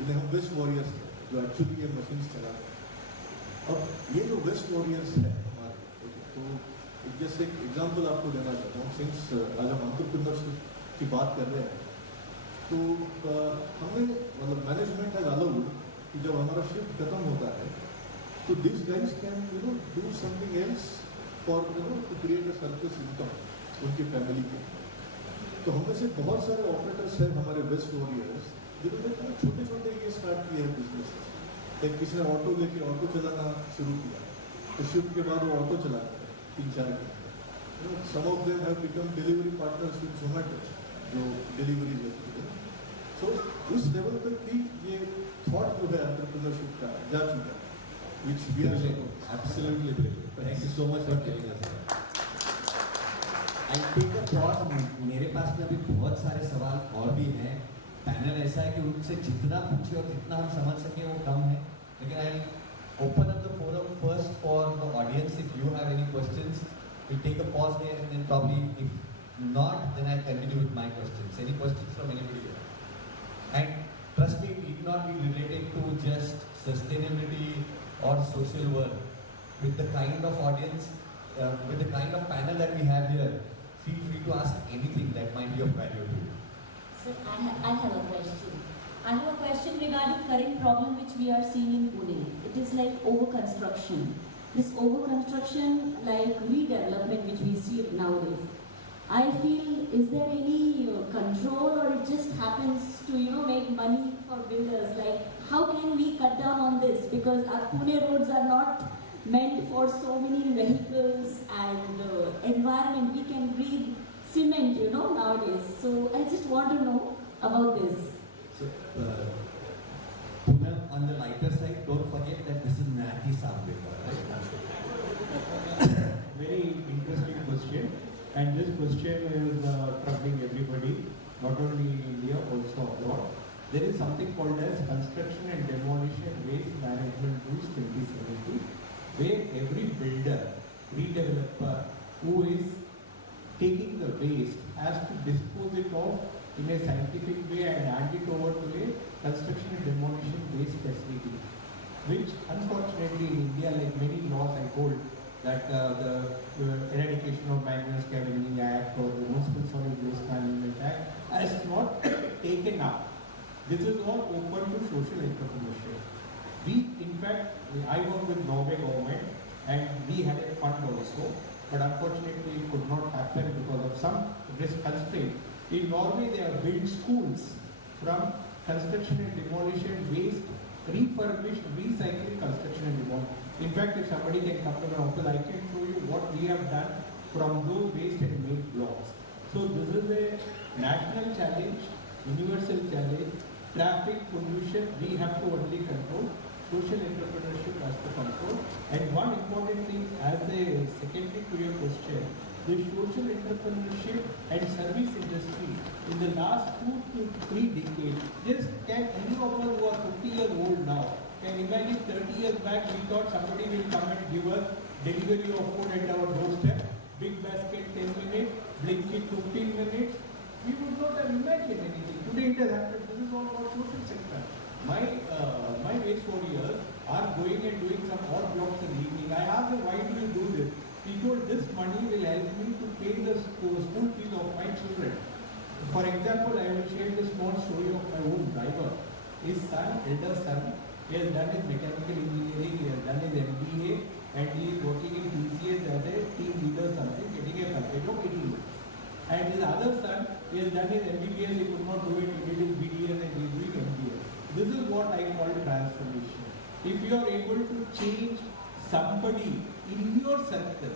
इन्हें हम बेस्ट वॉरियर्स जो एक्चुअली ये मशीन्स चलाते हैं. अब ये जो बेस्ट वॉरियर्स हैं हमारे, तो जैसे एक एग्जांपल आपको देना चाहता हूँ. सिंस आज हम एंटरप्रेन्योरशिप की बात कर रहे हैं, तो हमने मतलब मैनेजमेंट हैज अलाउड कि जब हमारा शिफ्ट खत्म होता है तो this guys can do something else for to create a service income उनकी फैमिली के. तो हम में से बहुत सारे ऑपरेटर्स हैं हमारे बेस्ट वॉरियर्स जिन्होंने छोटे छोटे ये स्टार्ट किए हैं बिजनेस. एक किसी ने ऑटो लेके ऑटो चलाना शुरू किया, तो शिफ्ट के बाद वो ऑटो चलाते हैं 3-4 घंटे. Some of them have become delivery partners with Zomato जो डिलीवरी देती है. सो उस लेवल पर भी ये थॉट जो है एंटरप्रेन्योरशिप का जा चुका है, which we are absolutely brilliant. Thank you so much for telling us that. I'll take a pause. मेरे पास में अभी बहुत सारे सवाल और भी हैं. पैनल ऐसा है कि उनसे जितना पूछे और जितना हम समझ सके वो कम है, लेकिन I'll open up the forum first for the audience. If you have any questions, we'll take a pause there and then probably if not, then I'll continue with my questions. Any questions from anybody here? And trust me, it need not be related to just sustainability or social work. With the kind of audience, with the kind of panel that we have here, feel free to ask anything that might be of value to you. Sir, I have a question. I have a question regarding current problem which we are seeing in Pune. it is like over-construction. This over-construction, like redevelopment, which we see nowadays. I feel, is there any control, or it just happens to, make money for builders? Like, how can we cut down on this? Because our Pune roads are not meant for so many vehicles and environment. We can breathe cement, nowadays. So I just want to know about this. So, Poonam, on the lighter side, don't forget that this is Nati Sambhika, right? Very interesting question, and this question is troubling everybody, not only in India, also abroad. There is something called as Construction and Demolition Waste Management Rules 2070, where every builder, redeveloper who is taking the waste has to dispose it off in a scientific way and hand it over to a construction and demolition waste facility, which unfortunately in India, like many laws I told, that the Eradication of Manual Scavenging Act or the Municipal Solid Waste Management Act has not taken up. This is all open to social entrepreneurship. In fact, I work with Norway government and we had a fund also, but unfortunately it could not happen because of some risk constraint. In Norway, they have built schools from construction and demolition waste, refurbished, recycling construction and demolition. In fact, if somebody can come to my office, I can show you what we have done from those waste and made blocks. So this is a national challenge, universal challenge. Traffic pollution, we have to only control. Social entrepreneurship has to control. And one important thing, as a secondary to your question, the social entrepreneurship and service industry in the last 2 to 3 decades, just can any of us who are 50 years old now, can imagine 30 years back we thought somebody will come and give us delivery of food at our doorstep, big basket 10 minutes, Blinkit 15 minutes. We would not have imagined anything. Today it has happened. This is all about social sector. My waste warriors are going and doing some odd blocks in the evening. I asked them, why do you do this? He told, this money will help me to pay the school fees of my children. For example, I will share the small story of my own driver. His son, elder son, he has done his mechanical engineering, he has done his MBA, and he is working in TCS as a team leader something, getting a package of 80 lakhs. And his other son, he has done his MBBS, he could not do it, he did his BDS and he is doing MBA. This is what I call transformation. If you are able to change somebody in your circle,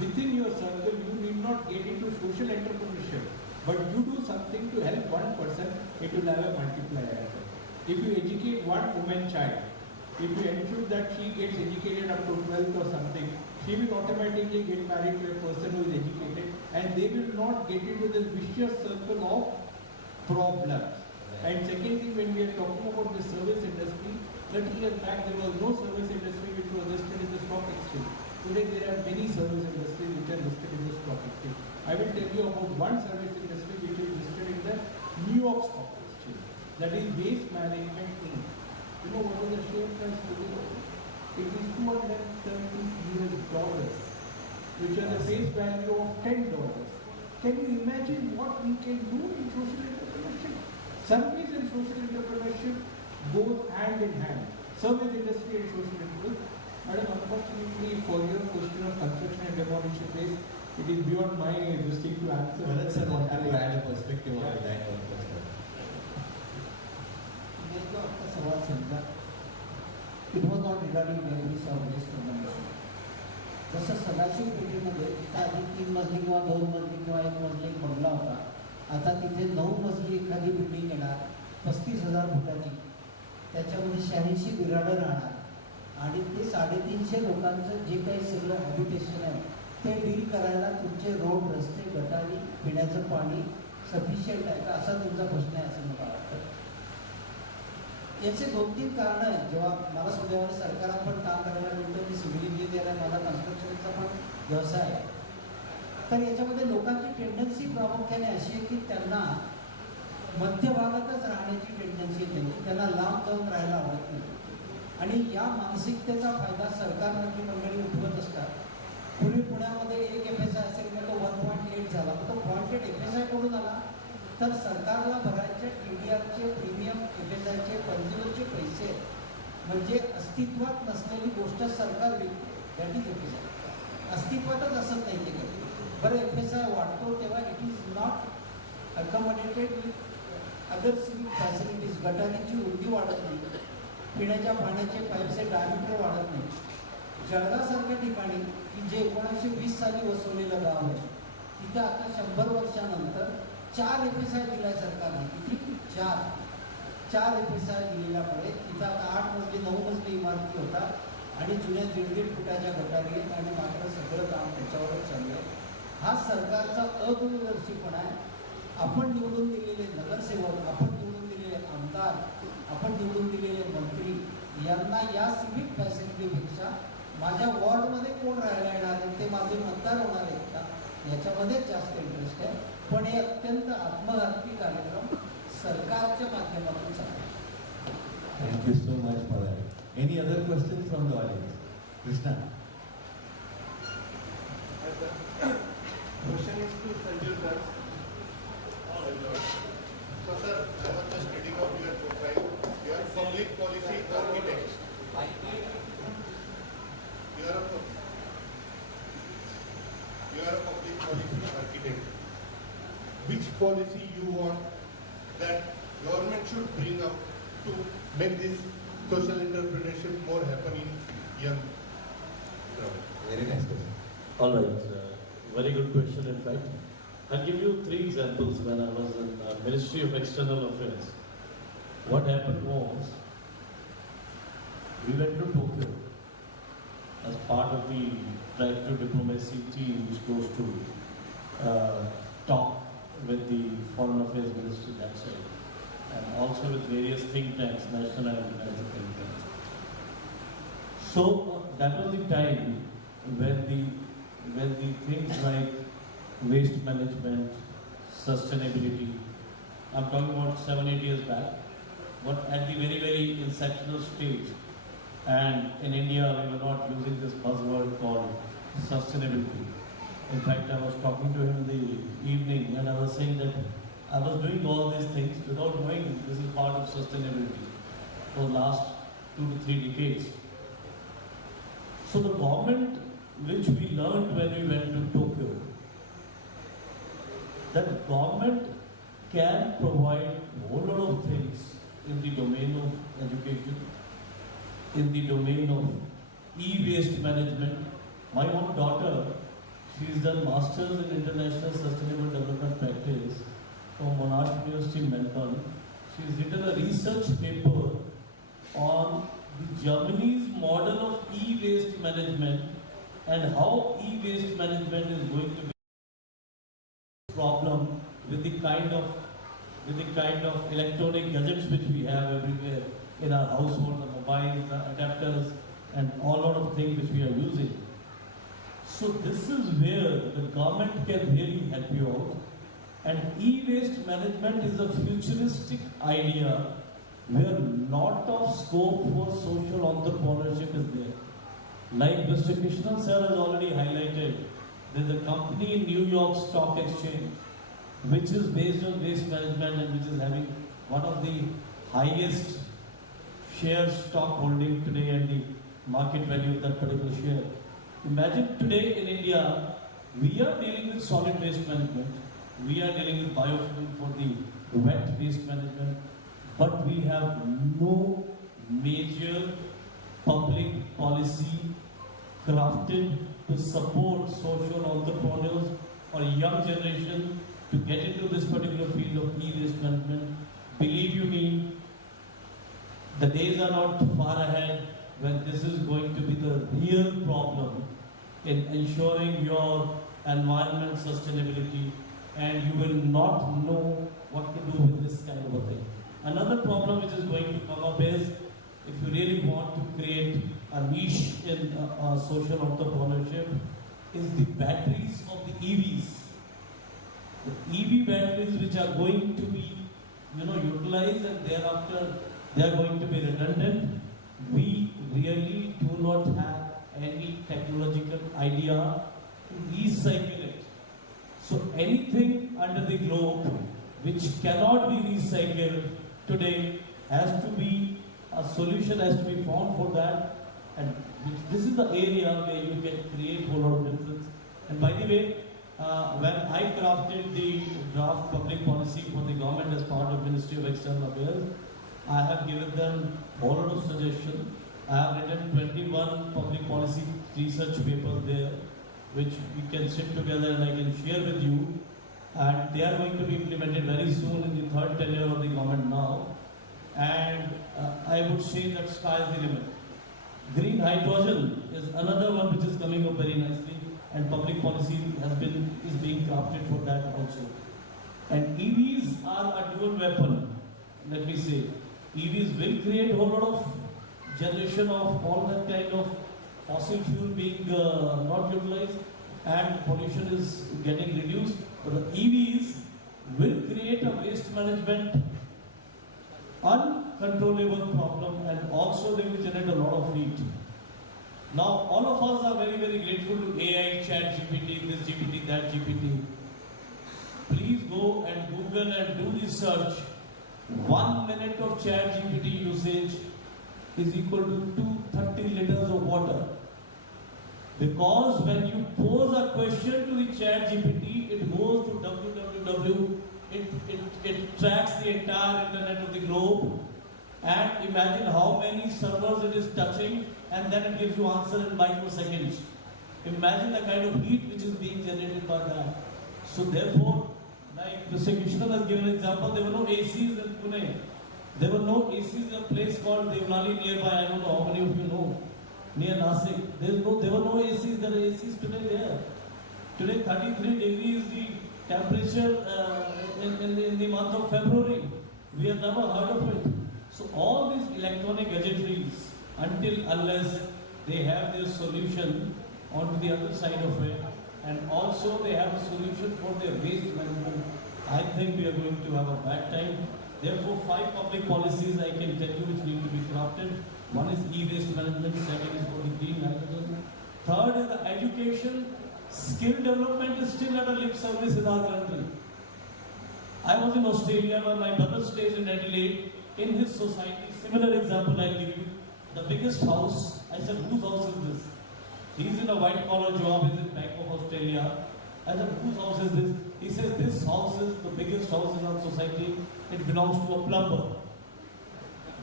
within your circle, you need not get into social entrepreneurship, but you do something to help one person, it will have a multiplier effect. If you educate one woman child, if you ensure that she gets educated up to 12th or something, she will automatically get married to a person who is educated, and they will not get into this vicious circle of problems. And second thing, when we are talking about the service industry, 30 years back there was no service industry which was listed in the stock exchange. Today there are many service industries which are listed in the stock exchange. I will tell you about one service industry which is listed in the New York Stock Exchange. That is Waste Management Inc. You know what is the share price today? It is $230, which are the face value of $10. Can you imagine what we can do in social entrepreneurship? Service and social entrepreneurship goes hand in hand. Service industry and social entrepreneurship. Madam, unfortunately, for your question of construction and demolition phase, it is beyond my wisdom to answer. Bharat sir wanted to add a perspective on design work. It was not regarding deliveries or waste management. जसं सदाशिव पेठेमध्ये तिथे आधी 3 मजली किंवा 2 मजली किंवा 1 मजली एक बंगला होता. आता तिथे 9 मजली एखादी बिल्डिंग येणार 35,000 फुटाची, त्याच्यामध्ये 86 बिराडं राहणार आणि ते 350 लोकांचं जे काही सगळं हॅबिटेशन आहे ते डील करायला तुमचे रोड, रस्ते, गटारी, पिण्याचं पाणी सफिशियंट आहे का असा तुमचा प्रश्न आहे असं मला वाटतं. याचे 2-3 कारणं आहेत. जेव्हा मला सुदैवाने सरकारात पण काम करायला मिळतं, मी सिव्हिल इंजिनियर आहे, मला कन्स्ट्रक्शनचा पण व्यवसाय आहे. तर याच्यामध्ये लोकांची टेंडन्सी प्रामुख्याने अशी आहे की त्यांना मध्यभागातच राहण्याची टेंडन्सी आहे त्यांची, त्यांना लांब जाऊन राहायला आवडत नाही. आणि या मानसिकतेचा फायदा सरकारमधली मंडळी उठवत असतात. पूर्वी पुण्यामध्ये एक FSI असेल तर तो 1.8 झाला, तो 0.8 FSI कडून आला तर सरकारला भरायचे TDRचे प्रीमियम FSIचे पंचवीसचे पैसे म्हणजे अस्तित्वात नसलेली गोष्ट सरकार विकते, दॅट इज FSI. अस्तित्वातच असत नाही ते कधी. बरं FSI वाढतो तेव्हा it is not accommodated with other civic facilities. गटारीची रुंदी वाढत नाही, पिण्याच्या पाण्याचे पाईपचे डायमीटर वाढत नाही. जळगावसारख्या ठिकाणी की जे 1920 साली वसवलेलं गाव आहे, तिथं आता 100 वर्षानंतर 4 FSI दिलाय सरकारने. किती? 4 FSI दिलेल्यामुळे तिथं आता 8 मजली 9 मजली इमारती होतात आणि जुन्या 1.5 फुटाच्या गटारी आहेत आणि मात्र सगळं काम त्याच्यावरच चालू आहे. हा सरकारचा अदूरदर्शीपणा आहे. आपण निवडून दिलेले नगरसेवक, आपण निवडून दिलेले आमदार, आपण निवडून दिलेले मंत्री यांना या सिव्हिक फॅसिलिटीपेक्षा माझ्या वॉर्डमध्ये कोण राहायला येणार आहे, ते माझे मतदार होणार आहेत का, याच्यामध्येच जास्त इंटरेस्ट आहे. पण हे अत्यंत आत्मघातकी कार्यक्रम सरकारच्या माध्यमातून चालू. Thank you so much for that. Any other questions from the audience? Krishna. Question is to Sanjeev sir. So sir, I was just reading out your profile. You are public policy architect. You are a public policy architect. Which policy you want that government should bring up to make this social entrepreneurship more happen in young? Very nice question. All right, very good question in fact. I'll give you 3 examples when I was in Ministry of External Affairs. What happened was, we went to Tokyo as part of the Drive to Diplomacy team which goes to talk with the Foreign Affairs Ministry that side, and also with various think tanks, national and international think tanks. So that was the time when the things like waste management, sustainability, I'm talking about 7-8 years back, but at the very, very inceptional stage. And in India, we were not using this buzzword called sustainability. In fact, I was talking to him in the evening and I was saying that I was doing all these things without knowing this is part of sustainability for the last 2 to 3 decades. So the government, which we learned when we went to Tokyo, that government can provide a whole lot of things in the domain of education, in the domain of e-waste management. My own daughter, she's done Masters in International Sustainable Development Practice from Monash University, Melbourne. She's written a research paper on Germany's model of e-waste management and how e-waste management is going to be a problem with the kind of electronic gadgets which we have everywhere in our household, the mobiles, the adapters, and all lot of things which we are using. So this is where the government can really help you out. And e-waste management is a futuristic idea where lot of scope for social entrepreneurship is there. Like Mr. Krishnan sir has already highlighted, there's a company in New York Stock Exchange which is based on waste management and which is having one of the highest share stock holding today and the market value of that particular share. Imagine today in India, we are dealing with solid waste management, we are dealing with biofuel for the wet waste management, but we have no major public policy crafted to support social entrepreneurs or young generation to get into this particular field of e-waste management. Believe you me, the days are not far ahead when this is going to be the real problem in ensuring your environment sustainability, and you will not know what to do with this kind of a thing. Another problem which is going to come up is, if you really want to create a niche in social entrepreneurship, is the batteries of the EVs. The EV batteries which are going to be utilized and thereafter they are going to be redundant. We really do not have any technological idea to recycle it. So anything under the globe which cannot be recycled today has to be a solution has to be found for that, and this is the area where you can create a whole lot of difference. And by the way, when I crafted the draft public policy for the government as part of Ministry of External Affairs, I have given them a whole lot of suggestions. I have written 21 public policy research papers there, which we can sit together and I can share with you. And they are going to be implemented very soon in the third tenure of the government now. And I would say that sky is the limit. Green hydrogen is another one which is coming up very nicely, and public policy is being crafted for that also. And EVs are a dual weapon, let me say. EVs will create a whole lot of generation of all that kind of fossil fuel being not utilized, and pollution is getting reduced. But the EVs will create a waste management uncontrollable problem, and also they will generate a lot of heat. Now, all of us are very, very grateful to AI, chat GPT, this GPT, that GPT. Please go and Google and do the search. 1 minute of chat GPT usage is equal to 230 liters of water. Because when you pose a question to the chat GPT, it goes to www, it tracks the entire internet of the globe, and imagine how many servers it is touching, and then it gives you answer in microseconds. Imagine the kind of heat which is being generated by that. So therefore, like Mr. Krishnan has given an example, there were no ACs in Pune. There were no ACs in a place called Devnali nearby. I don't know how many of you know. Near Nasik. There were no ACs. There are ACs today there. Today 33 degrees is the temperature in the month of February. We have never heard of it. So all these electronic gadgetries, unless they have their solution onto the other side of it, and also they have a solution for their waste management, I think we are going to have a bad time. Therefore, 5 public policies I can tell you which need to be crafted. One is e-waste management, second is for the green hydrogen. Third is the education. Skill development is still at a lip service in our country. I was in Australia where my brother stays in Adelaide. In his society, similar example I give you, the biggest house, I said, whose house is this? He's in a white collar job, he's in Bank of Australia. I said, whose house is this? He says, this house is the biggest house in our society. It belongs to a plumber.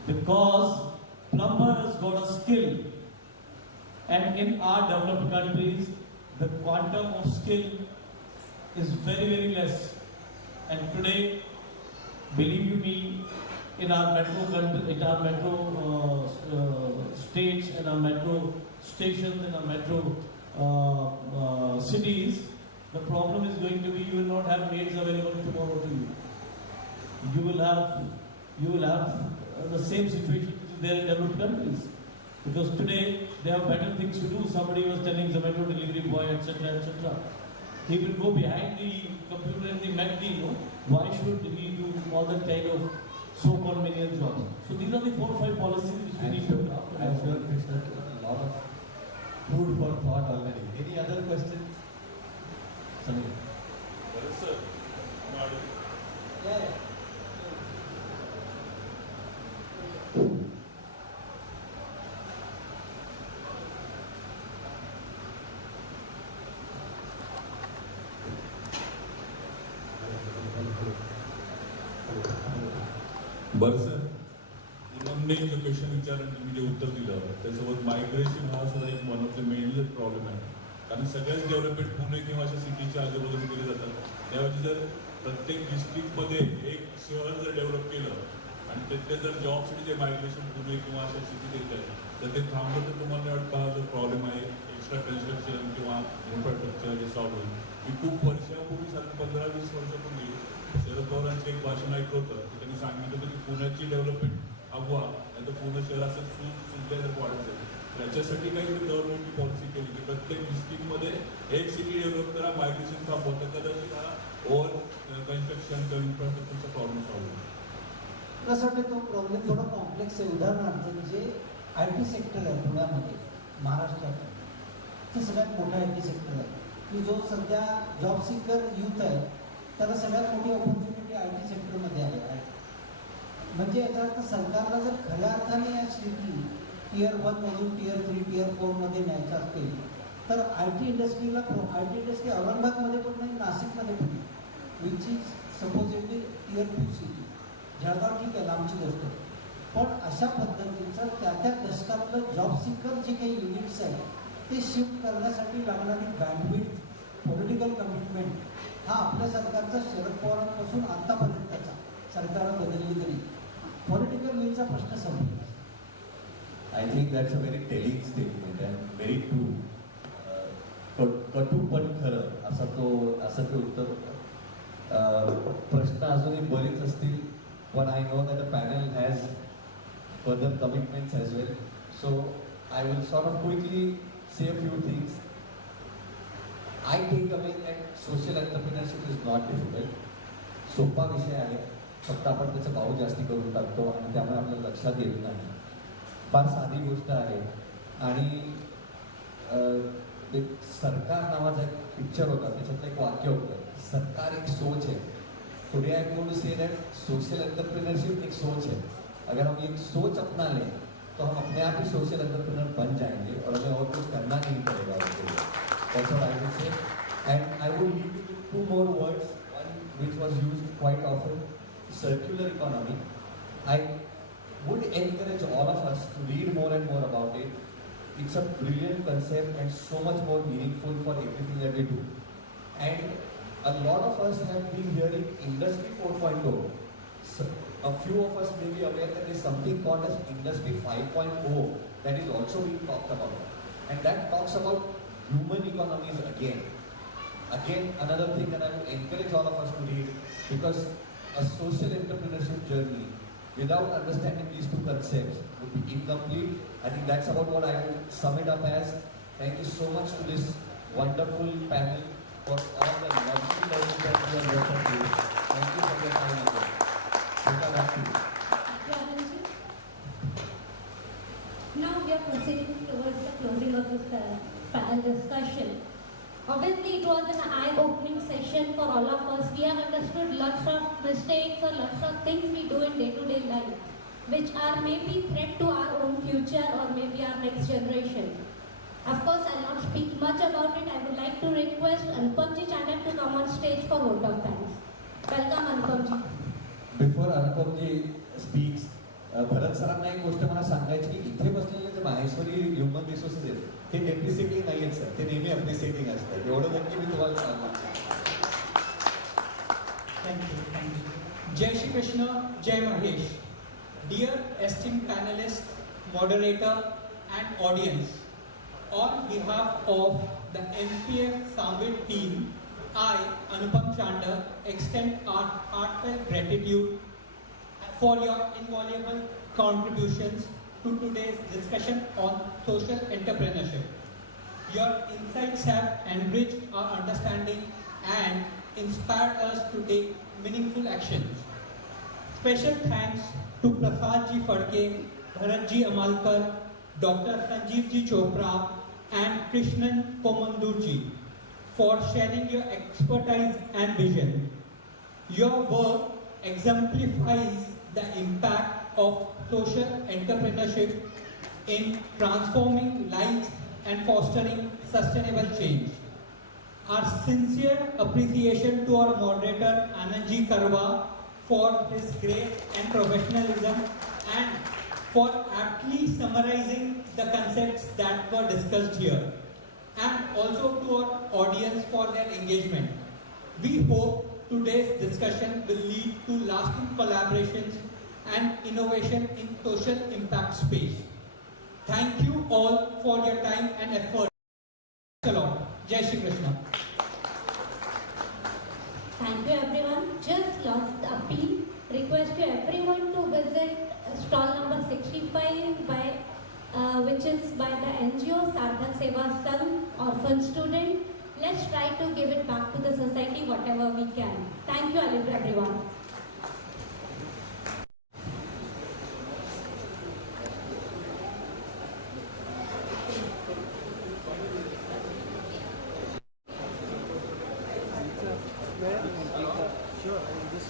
Because plumber has got a skill. And in our developed countries, the quantum of skill is very, very less. And today, believe you me, in our metro states, in our metro stations, in our metro cities, the problem is going to be you will not have maids available tomorrow to you. You will have the same situation which is there in developed countries. Because today they have better things to do. Somebody was telling Zomato delivery boy, etc., etc. He will go behind the computer in the MACD, no? Why should he do all that kind of so-called menial jobs? So these are the 4 or 5 policies which we need to adopt. I'm sure Krishna took a lot of food for thought already. Any other questions? Samir. Yes, sir. Yeah. बरं sir, इमामने जो question विचारलं तुम्ही जे उत्तर दिलं त्यासोबत migration हा सुद्धा एक one of the main problem आहे. कारण सगळ्याच डेव्हलपमेंट पुणे किंवा अशा सिटीच्या आजूबाजूला केले जातात. त्याऐवजी जर प्रत्येक डिस्ट्रिक्टमध्ये एक शहर जर डेव्हलप केलं आणि तिथले जर जॉबसाठी जे मायग्रेशन पुणे किंवा अशा सिटीत येत आहे तर ते थांबलं तर तुम्हाला वाटतं हा जो प्रॉब्लेम आहे एक्स्ट्रा कन्स्ट्रक्शन किंवा इन्फ्रास्ट्रक्चर जे सॉल्व्ह होईल. मी खूप वर्षापूर्वी 15-20 वर्षापूर्वी शरद पवारांचं एक भाषण ऐकलं होतं की त्यांनी सांगितलं होतं की पुण्याची डेव्हलपमेंट हवा नाही तर पुणे शहर असं सुद्धा वाढत जाईल. त्याच्यासाठी काहीतरी गव्हर्नमेंटची पॉलिसी केली की प्रत्येक डिस्ट्रिक्टमध्ये एक सिटी डेव्हलप करा, मायग्रेशन थांबवता कदाचित हा ओव्हर कन्स्ट्रक्शन किंवा इन्फ्रास्ट्रक्चरचा प्रॉब्लेम सॉल्व्ह होईल. कसं वाटतं तो प्रॉब्लेम थोडा कॉम्प्लेक्स आहे. उदाहरणार्थ जे IT सेक्टर आहे पुण्यामध्ये, महाराष्ट्रात, ते सगळ्यात मोठा IT सेक्टर आहे की जो सध्या जॉब सिकर यूथ आहे त्याला सगळ्यात मोठी ऑपॉर्च्युनिटी IT सेक्टरमध्ये आहे. म्हणजे याचा अर्थ सरकारला जर खऱ्या अर्थाने या सिटी टियर 1 मधून टियर 3 टियर 4 मध्ये न्यायचं असतील तर आय टी इंडस्ट्री औरंगाबादमध्ये पण नाही, नाशिकमध्ये पण नाही, which is supposably tier 2 city. Jalgaon ठीक आहे, लांबची गोष्ट. पण अशा पद्धतीचं त्या दशकातलं जॉब सिकर जे काही युनिट्स आहेत ते शिफ्ट करण्यासाठी लागणारी बँडविड्थ, पॉलिटिकल कमिटमेंट हा आपल्या सरकारचा शरद पवारांपासून आतापर्यंतचा सरकार बदलली तरी पॉलिटिकल विलचा प्रश्न संपला. I think that's a very telling statement and very true. कटू पण खरं असं ते उत्तर. प्रश्न अजूनही बरेच असतील, पण I know that the panel has further commitments as well. So I will sort of quickly say a few things. I take away that social entrepreneurship is not difficult. सोपा विषय आहे, फक्त आपण त्याचा भाव जास्ती करून टाकतो आणि त्यामुळे आपल्या लक्षात येत नाही. फार साधी गोष्ट आहे. आणि एक सरकार नावाचा एक पिक्चर होता, त्याच्यातलं एक वाक्य होतं, सरकार एक सोच है. Today I am going to say that social entrepreneurship एक सोच है. अगर हम एक सोच अपना लें तो हम अपने आप ही सोशल एंटरप्रेन्योर बन जाएंगे और हमें और कुछ करना नहीं पड़ेगा उसके लिए. That's what I would say. And I would leave you with two more words, one which was used quite often, circular economy. I would encourage all of us to read more and more about it. It's a brilliant concept and so much more meaningful for everything that we do. And a lot of us have been hearing Industry 4.0. So, a few of us may be aware that there is something called as Industry 5.0 that is also being talked about. And that talks about human economies again. Again, another thing that I would encourage all of us to read, because a social entrepreneurship journey without understanding these two concepts would be incomplete. I think that's about what I would sum it up as. Thank you so much to this wonderful panel for all the lovely learning that you have brought to you. Thank you for your time again. Back to you. Now we are proceeding towards the closing of this panel discussion. Obviously, it was an eye-opening session for all of us. We have understood lots of mistakes or lots of things we do in day-to-day life, which are maybe threat to our own future or maybe our next generation. Of course, I'll not speak much about it. I would like to request Anupamji Chandak to come on stage for vote of thanks. Welcome, Anupamji. Before Anupamji speaks, Bharat सरांना एक गोष्ट मला सांगायची की इथे बसलेले जे Maheshwari human resources आहेत ते डेप्रिसिएटिंग नाही आहेत सर, ते नेहमी अप्रिसिएटिंग असतात. एवढं नक्की मी तुम्हाला सांगतो. थँक्यू. जय श्री कृष्ण, जय Mahesh. Dear esteemed panelists, moderator and audience, on behalf of the NPF Samvit team, I, Anupam Chander, extend our heartfelt gratitude for your invaluable contributions to today's discussion on social entrepreneurship. Your insights have enriched our understanding and inspired us to take meaningful action. Special thanks to Prasadji Fadke, Bharatji Amalkar, Dr. Sanjeevji Chopra, and Krishnan Komandurji for sharing your expertise and vision. Your work exemplifies the impact of social entrepreneurship in transforming lives and fostering sustainable change. Our sincere appreciation to our moderator Anandji Karwa for his grace and professionalism and for aptly summarizing the concepts that were discussed here, and also to our audience for their engagement. We hope today's discussion will lead to lasting collaborations and innovation in social impact space. Thank you all for your time and effort. Thanks a lot. Jai Shri Krishna. Thank you everyone. Just last appeal, request to everyone to visit stall number 65 by which is by the NGO Sadhak Seva Sangh Orphan Student. Let's try to give it back to the society whatever we can. Thank you everyone. Sure, I will just